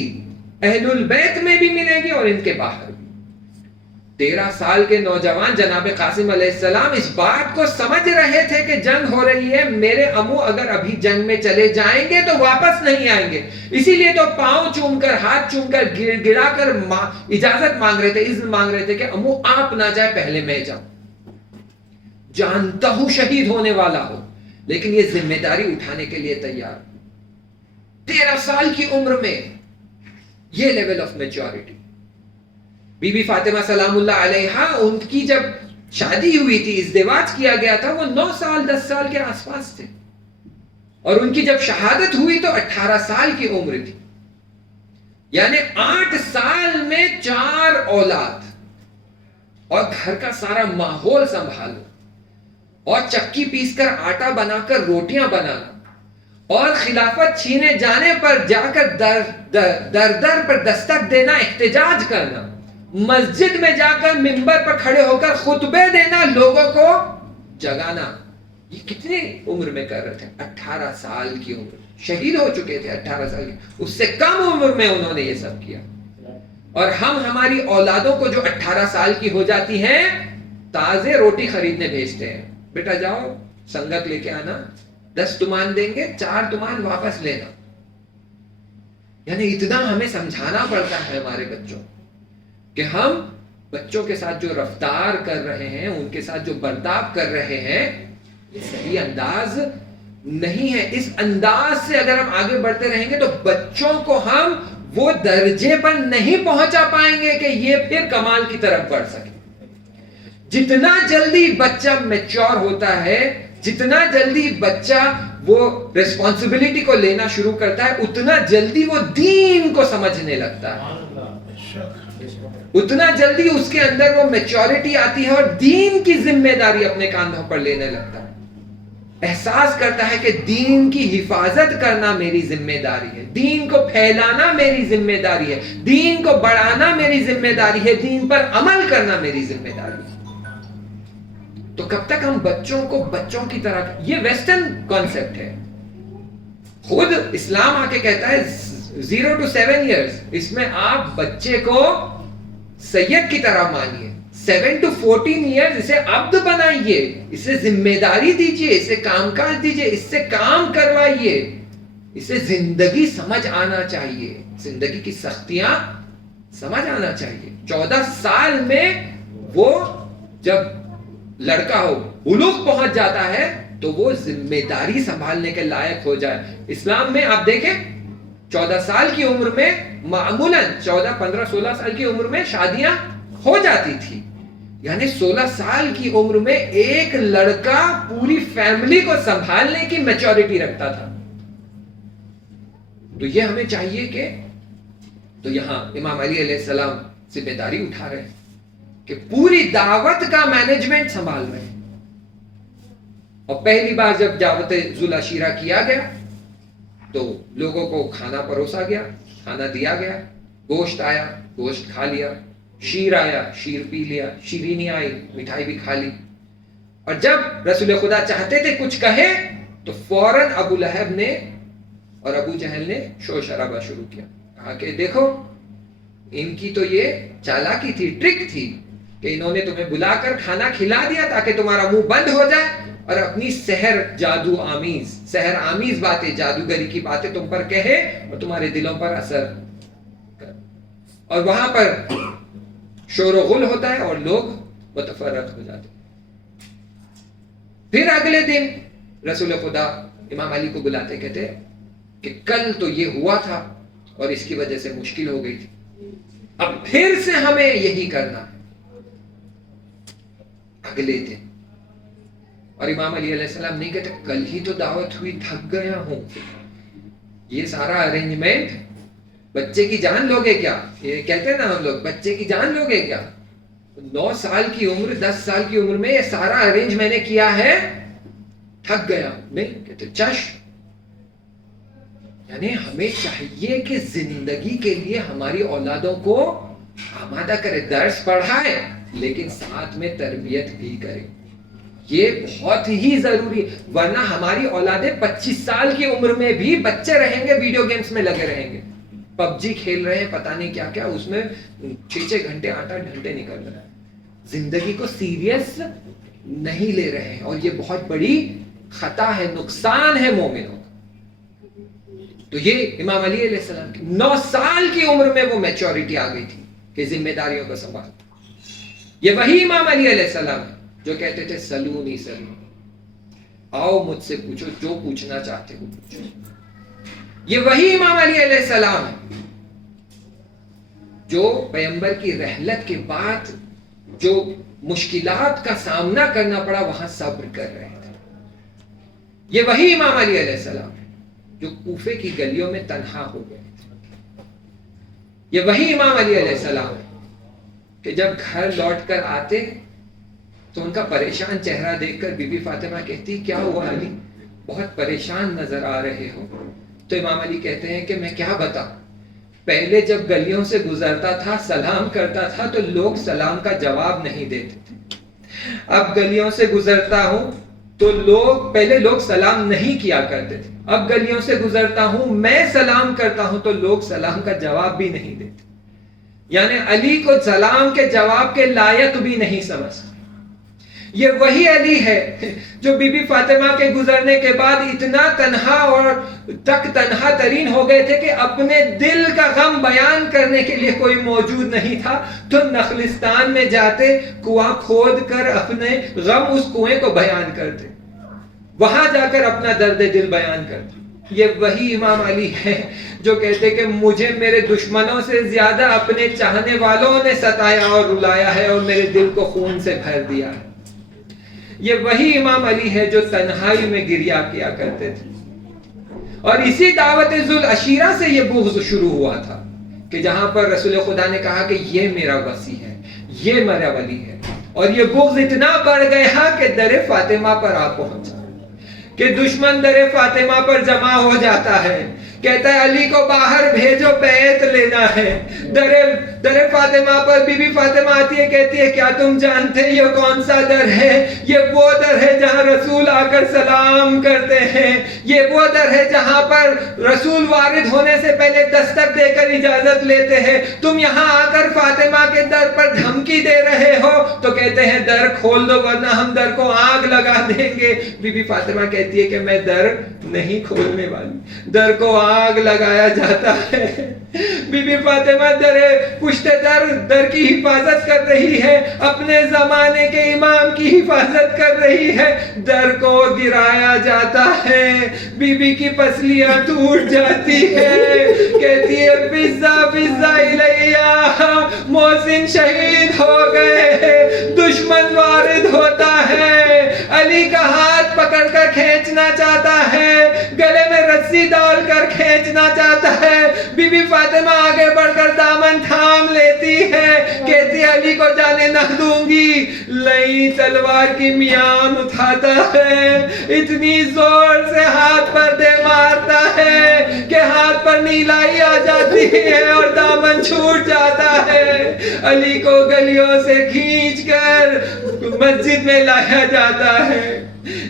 اہل البیت میں بھی ملے گی اور ان کے باہر بھی. 13 سال کے نوجوان جناب قاسم علیہ السلام اس بات کو سمجھ رہے تھے کہ جنگ ہو رہی ہے، میرے امو اگر ابھی جنگ میں چلے جائیں گے تو واپس نہیں آئیں گے، اسی لیے تو پاؤں چوم کر، ہاتھ چوم کر، گڑا کر اجازت مانگ رہے تھے، اذن مانگ رہے تھے کہ امو آپ نہ جائے، پہلے میں جاؤں. جانتا ہوں شہید ہونے والا ہو، لیکن یہ ذمہ داری اٹھانے کے لیے تیار. 13 سال کی عمر میں یہ level of maturity. Bibi Fatima سلام اللہ علیہا، ان کی جب شادی ہوئی تھی، ازدواج کیا گیا تھا، وہ 9 سال 10 سال کے آس پاس تھے، اور ان کی جب شہادت ہوئی تو 18 سال کی عمر تھی. یعنی 8 سال میں 4 اولاد، اور گھر کا سارا ماحول سنبھالو، اور چکی پیس کر آٹا بنا کر روٹیاں بنانا، اور خلافت چھینے جانے پر جا کر در پر دستک دینا، احتجاج کرنا، مسجد میں جا کر منبر پر کھڑے ہو کر خطبے دینا، لوگوں کو جگانا. یہ کتنی عمر میں کر رہے تھے؟ 18 سال کی عمر. شہید ہو چکے تھے 18 سال کی، اس سے کم عمر میں انہوں نے یہ سب کیا. اور ہم ہماری اولادوں کو جو 18 سال کی ہو جاتی ہیں تازے روٹی خریدنے بھیجتے ہیں، بیٹا جاؤ سنگت لے کے آنا، 10 تمان دیں گے، 4 تمان واپس لینا. یعنی اتنا ہمیں سمجھانا پڑتا ہے ہمارے بچوں کہ ہم بچوں کے ساتھ جو رفتار کر رہے ہیں، ان کے ساتھ جو برتاؤ کر رہے ہیں، یہ صحیح انداز نہیں ہے. اس انداز سے اگر ہم آگے بڑھتے رہیں گے تو بچوں کو ہم وہ درجے پر نہیں پہنچا پائیں گے کہ یہ پھر کمال کی طرف بڑھ سکے. جتنا جلدی بچہ میچور ہوتا ہے، جتنا جلدی بچہ وہ ریسپانسبلٹی کو لینا شروع کرتا ہے، اتنا جلدی وہ دین کو سمجھنے لگتا ہے، اتنا جلدی اس کے اندر وہ میچورٹی آتی ہے اور دین کی ذمہ داری اپنے کاندھوں پر لینے لگتا ہے. احساس کرتا ہے کہ دین کی حفاظت کرنا میری ذمہ داری ہے، دین کو پھیلانا میری ذمہ داری ہے، دین کو بڑھانا میری ذمہ داری ہے، دین پر عمل کرنا میری ذمہ داری ہے. تو کب تک ہم بچوں کو بچوں کی طرح، یہ ویسٹرن کانسیپٹ ہے. خود اسلام آ کے کہتا ہے 0 to 7 years، اس میں آپ بچے کو سید کی طرح مانیے. 7 to 14 years اسے عبد بنائیے، اسے ذمہ داری دیجیے، اسے کام کاج دیجیے، اس سے کام کروائیے، اسے زندگی سمجھ آنا چاہیے، زندگی کی سختیاں سمجھ آنا چاہیے 14 سال میں وہ جب لڑکا ہو بلوغ پہنچ جاتا ہے تو وہ ذمہ داری سنبھالنے کے لائق ہو جائے. اسلام میں آپ دیکھیں 14 سال کی عمر میں معمولاً 14, 15, 16 سال کی عمر میں شادیاں ہو جاتی تھی. یعنی 16 سال کی عمر میں ایک لڑکا پوری فیملی کو سنبھالنے کی میچورٹی رکھتا تھا. تو یہ ہمیں چاہیے کہ تو یہاں امام علی علیہ السلام ذمہ داری اٹھا رہے ہیں کہ پوری دعوت کا مینجمنٹ سنبھال رہے ہیں. اور پہلی بار جب دعوت ذو العشیرہ کیا گیا تو لوگوں کو کھانا پروسا گیا, کھانا دیا گیا, گوشت آیا, گوشت کھا لیا, شیر آیا, شیر پی لیا, شیرینی آئی, مٹھائی بھی کھا لی. اور جب رسول خدا چاہتے تھے کچھ کہے تو فوراً ابو لہب نے اور ابو جہل نے شور شرابہ شروع کیا. کہا کہ دیکھو ان کی تو یہ چالاکی تھی, ٹرک تھی کہ انہوں نے تمہیں بلا کر کھانا کھلا دیا تاکہ تمہارا منہ بند ہو جائے اور اپنی سحر آمیز باتیں, جادوگری کی باتیں تم پر کہے اور تمہارے دلوں پر اثر کر. اور وہاں پر شور و غل ہوتا ہے اور لوگ متفرق ہو جاتے. پھر اگلے دن رسول خدا امام علی کو بلاتے کہتے کہ کل تو یہ ہوا تھا اور اس کی وجہ سے مشکل ہو گئی تھی, اب پھر سے ہمیں یہی کرنا ہے. اگلے دن اور امام علی علیہ السلام نہیں کہتے کل ہی تو دعوت ہوئی, تھک گیا ہوں, یہ سارا ارینجمنٹ, بچے کی جان لوگے کیا, یہ کہتے ہیں نا ہم لوگ بچے کی جان لوگے کیا. 9 سال کی عمر 10 سال کی عمر میں یہ سارا ارینج میں نے کیا ہے, تھک گیا. نہیں کہتے چشم. یعنی ہمیں چاہیے کہ زندگی کے لیے ہماری اولادوں کو آمادہ کرے, درس پڑھائے لیکن ساتھ میں تربیت بھی کرے. یہ بہت ہی ضروری, ورنہ ہماری اولادیں 25 سال کی عمر میں بھی بچے رہیں گے, ویڈیو گیمز میں لگے رہیں گے, پب جی کھیل رہے ہیں, پتہ نہیں کیا کیا, اس میں 6 گھنٹے 8 گھنٹے نکل رہے ہیں, زندگی کو سیریس نہیں لے رہے ہیں. اور یہ بہت بڑی خطا ہے, نقصان ہے مومنوں کا. تو یہ امام علی علیہ السلام کی 9 سال کی عمر میں وہ میچورٹی آ گئی تھی کہ ذمہ داریوں کو سنبھال. یہ وہی امام علی علیہ السلام ہے جو کہتے تھے سلونی سلونی, آؤ مجھ سے پوچھو جو پوچھنا چاہتے ہو پوچھو. یہ وہی امام علی علیہ السلام ہے جو پیغمبر کی رحلت کے بعد جو مشکلات کا سامنا کرنا پڑا وہاں صبر کر رہے تھے. یہ وہی امام علی علیہ السلام ہے جو کوفے کی گلیوں میں تنہا ہو گئے تھے. یہ وہی امام علی علیہ السلام ہے کہ جب گھر لوٹ کر آتے تو ان کا پریشان چہرہ دیکھ کر بی بی فاطمہ کہتی کیا ہوا علی, بہت پریشان نظر آ رہے ہو. تو امام علی کہتے ہیں کہ میں کیا بتاؤں, پہلے جب گلیوں سے گزرتا تھا سلام کرتا تھا تو لوگ سلام کا جواب نہیں دیتے تھے, اب گلیوں سے گزرتا ہوں تو پہلے لوگ سلام نہیں کیا کرتے تھے, اب گلیوں سے گزرتا ہوں میں سلام کرتا ہوں تو لوگ سلام کا جواب بھی نہیں دیتے. یعنی علی کو سلام کے جواب کے لائق بھی نہیں سمجھتا. یہ وہی علی ہے جو بی بی فاطمہ کے گزرنے کے بعد اتنا تنہا اور تنہا ترین ہو گئے تھے کہ اپنے دل کا غم بیان کرنے کے لیے کوئی موجود نہیں تھا, تو نخلستان میں جاتے, کنواں کھود کر اپنے غم اس کنویں کو بیان کرتے, وہاں جا کر اپنا درد دل بیان کرتے. یہ وہی امام علی ہے جو کہتے کہ مجھے میرے دشمنوں سے زیادہ اپنے چاہنے والوں نے ستایا اور رلایا ہے اور میرے دل کو خون سے بھر دیا ہے. یہ وہی امام علی ہے جو تنہائی میں گریا کیا کرتے تھے. اور اسی دعوت ذو العشیرہ سے یہ بغض شروع ہوا تھا کہ جہاں پر رسول خدا نے کہا کہ یہ میرا وصی ہے, یہ میرا ولی ہے, اور یہ بغض اتنا بڑھ گیا کہ در فاطمہ پر آ پہنچا کہ دشمن در فاطمہ پر جمع ہو جاتا ہے, کہتا ہے علی کو باہر بھیجو بیعت لینا ہے. در فاطمہ پر بی بی فاطمہ آتی ہے, کہتی ہے کیا تم جانتے ہیں یہ کون سا در ہے؟ یہ وہ در ہے جہاں رسول آ کر سلام کرتے ہیں, یہ وہ در ہے جہاں پر رسول وارد ہونے سے پہلے دستک دے کر اجازت لیتے ہیں. تم یہاں آ کر فاطمہ کے در پر دھمکی دے رہے ہو, تو کہتے ہیں در کھول دو ورنہ ہم در کو آگ لگا دیں گے. بی بی فاطمہ کہتی ہے کہ میں در نہیں کھولنے والی, در کو آگ لگایا جاتا ہے. بی بی بی فاطمہ پشت در کی حفاظت کر رہی ہے، اپنے زمانے کے امام کی حفاظت کر رہی ہے، در کو گرایا جاتا ہے، بی بی کی پسلیاں ٹوٹ جاتی ہے، کہتی ہے فضا فضا الیہ، محسن شہید ہو گئے، دشمن وارد ہوتا ہے، علی کا ہاتھ پکڑ کر کھینچنا چاہتا ہے، گلے میں رسی ڈال کر کھینچنا چاہتا ہے، بی بی فاطمہ آگے بڑھ کر دامن تھام لیتی ہے، کہتی ہے علی کو جانے نہ دوں گی، لئی تلوار کی میان اٹھاتا ہے، اتنی زور سے ہاتھ پر دے مارتا ہے کہ ہاتھ پر نیلائی آ جاتی ہے اور دامن چھوٹ جاتا ہے، علی کو گلیوں سے کھینچ کر مسجد میں لایا جاتا ہے۔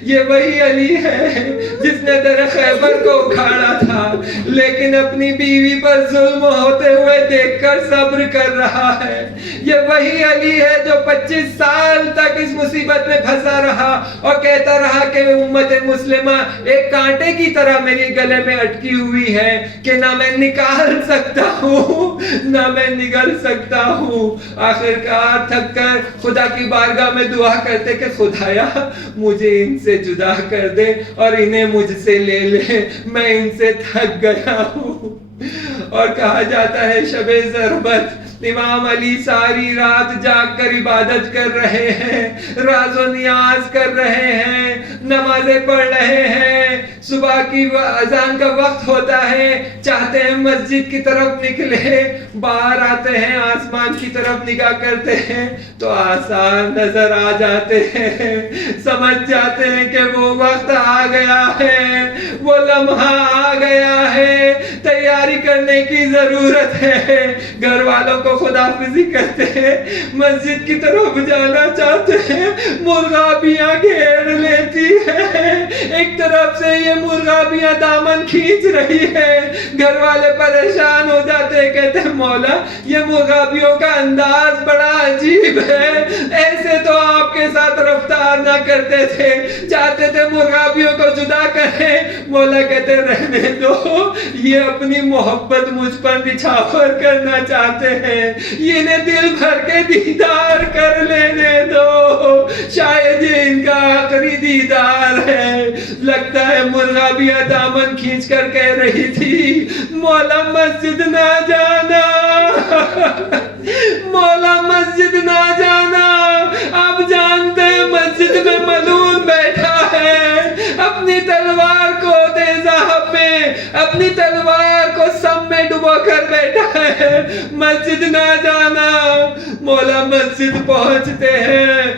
یہ وہی علی ہے جس نے در خیبر کو اکھاڑا تھا، لیکن اپنی بیوی پر ظلم ہوتے ہوئے دیکھ کر صبر کر رہا ہے۔ یہ وہی علی ہے جو 25 سال تک اس مصیبت میں پھنسا رہا اور کہتا رہا کہ امت مسلمہ ایک کانٹے کی طرح میری گلے میں اٹکی ہوئی ہے کہ نہ میں نکال سکتا ہوں نہ میں نگل سکتا ہوں۔ آخرکار تھک کر خدا کی بارگاہ میں دعا کرتے کہ خدایا مجھے ان سے جدا کر دے اور انہیں مجھ سے لے لے، میں ان سے تھک گیا ہوں۔ اور کہا جاتا ہے شب ضربت امام علی ساری رات جاگ کر عبادت کر رہے ہیں، راز و نیاز کر رہے ہیں، نمازیں پڑھ رہے ہیں، صبح کی اذان کا وقت ہوتا ہے، چاہتے ہیں مسجد کی طرف نکلے، باہر آتے ہیں آسمان کی طرف نگاہ کرتے ہیں تو آسان نظر آ جاتے ہیں، سمجھ جاتے ہیں کہ وہ وقت آ گیا ہے، وہ لمحہ آ گیا ہے، تیاری کرنے کی ضرورت ہے۔ گھر والوں کو خداحافظی کرتے ہیں، مسجد کی طرف جانا چاہتے ہیں، مرغابیاں گھیر لیتی ہے، ایک طرف سے یہ مرغابیاں دامن کھینچ رہی ہے، گھر والے پریشان ہو جاتے ہیں، کہتے ہیں مولا یہ مرغابیوں کا انداز بڑا عجیب ہے، ایسے تو آپ کے ساتھ رفتار نہ کرتے تھے، چاہتے تھے مرغابیوں کو جدا کریں، مولا کہتے رہنے دو، یہ اپنی محبت مجھ پر نچھاور کرنا چاہتے ہیں، انہیں دل بھر کے دیدار کر لینے دو، شاید یہ ان کا آخری دیدار ہے۔ لگتا ہے مرغابیاں دامن کھینچ کر کہہ رہی تھی مولا مسجد نہ جانا، مولا مسجد نہ جانا، آپ جانتے ہیں مسجد میں ملعون بیٹھا ہے، اپنی تلوار کو تیزاب میں، اپنی تلوار کو سم میں ڈبو کر بیٹھا ہے، مسجد نہ جانا۔ مولا مسجد پہنچتے ہیں،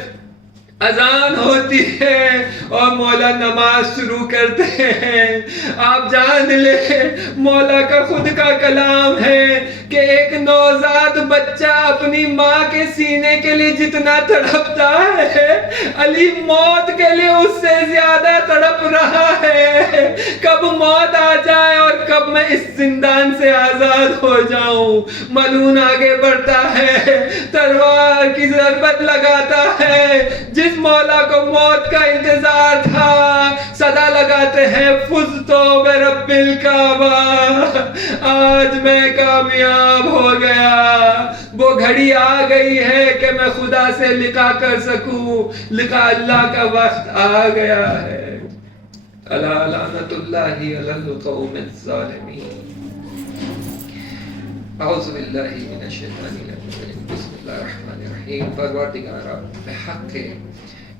اذان ہوتی ہے اور مولا نماز شروع کرتے ہیں۔ آپ جان لیں مولا کا خود کا کلام ہے کہ ایک نوزاد بچہ اپنی ماں کے سینے کے لیے جتنا تڑپتا ہے، علی موت کے لیے اس سے زیادہ تڑپ رہا ہے، کب موت آ جائے اور کب میں اس زندان سے آزاد ہو جاؤں۔ ملعون آگے بڑھتا ہے، تلوار کی ضربت لگاتا ہے، جس مولا کو موت کا انتظار تھا صدا لگاتے ہیں فزتو برب الکعبہ، آج میں کامیاب ہو گیا، وہ گھڑی آ گئی ہے کہ میں خدا سے لقاء کر سکوں، لقاء اللہ کا وقت آ گیا ہے۔ الا لعنت اللہ علی القوم الظالمین۔ اعوذ باللہ من الشیطان الرجیم، بسم اللہ الرحمن الرحیم۔ پروردگارا بحق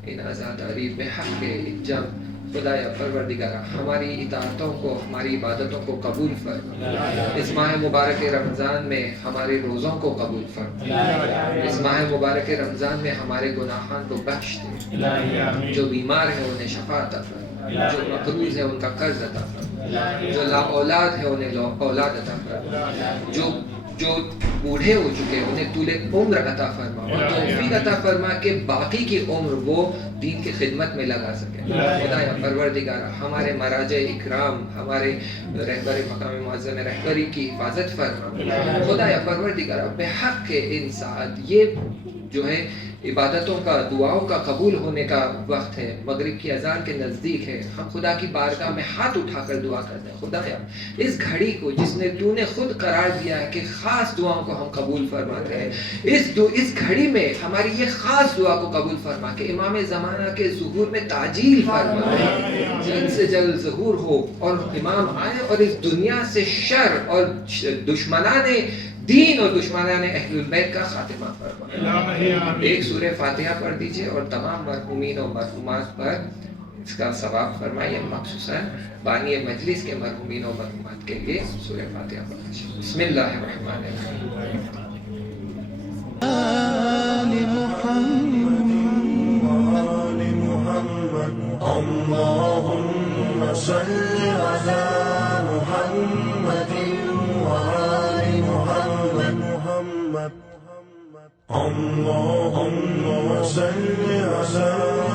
ان عزاداری، بحق جم، خدایا پروردگارا ہماری اطاعتوں کو، ہماری عبادتوں کو قبول فرما، اس ماہ مبارک رمضان میں ہمارے روزوں کو قبول فرما، اس ماہ مبارک رمضان میں ہمارے گناہان کو بخش دے، جو بیمار ہیں انہیں شفا عطا فرما، جو مقروض ہیں ان کا قرض عطا فرما، جو لا اولاد ہے انہیں اولاد عطا فرما، جو بوڑھے ہو چکے انہیں طول عمر عطا فرما اور توفیق عطا فرما کہ باقی کی عمر وہ دین کی خدمت میں لگا سکے۔ خدایا پروردگارا ہمارے مراجع اکرام، ہمارے رہبر مقام معظم رہبری کی حفاظت فرما۔ خدایا پروردگارا بحق ان ساعت یہ جو ہے عبادتوں کا، دعاؤں کا قبول ہونے کا وقت ہے، مغرب کی اذان کے نزدیک ہے، ہم خدا کی بارگاہ میں ہاتھ اٹھا کر دعا کرتے ہیں، خدایا اس گھڑی کو جس نے تو نے خود قرار دیا ہے کہ خاص دعاؤں کو ہم قبول فرماتے ہیں، اس گھڑی میں ہماری یہ خاص دعا کو قبول فرما کہ امام زمانہ کے ظہور میں تعجیل فرمائے، جلد سے جلد ظہور ہو اور امام آئے اور اس دنیا سے شر اور دشمنان دین اور دشمنان اہل البیت کا خاتمہ فرمائے۔ ایک سورہ فاتحہ پڑھ دیجئے اور تمام مرحومین اور مرحومات پر اس کا ثواب فرمائیے، مخصوصاً بانی مجلس کے مرحومین اور مرحومات کے لیے سورہ فاتحہ پڑھ دیجئے۔ بسم اللہ الرحمن الرحیم۔ اللهم صل على محمد وآل محمد اللهم صل على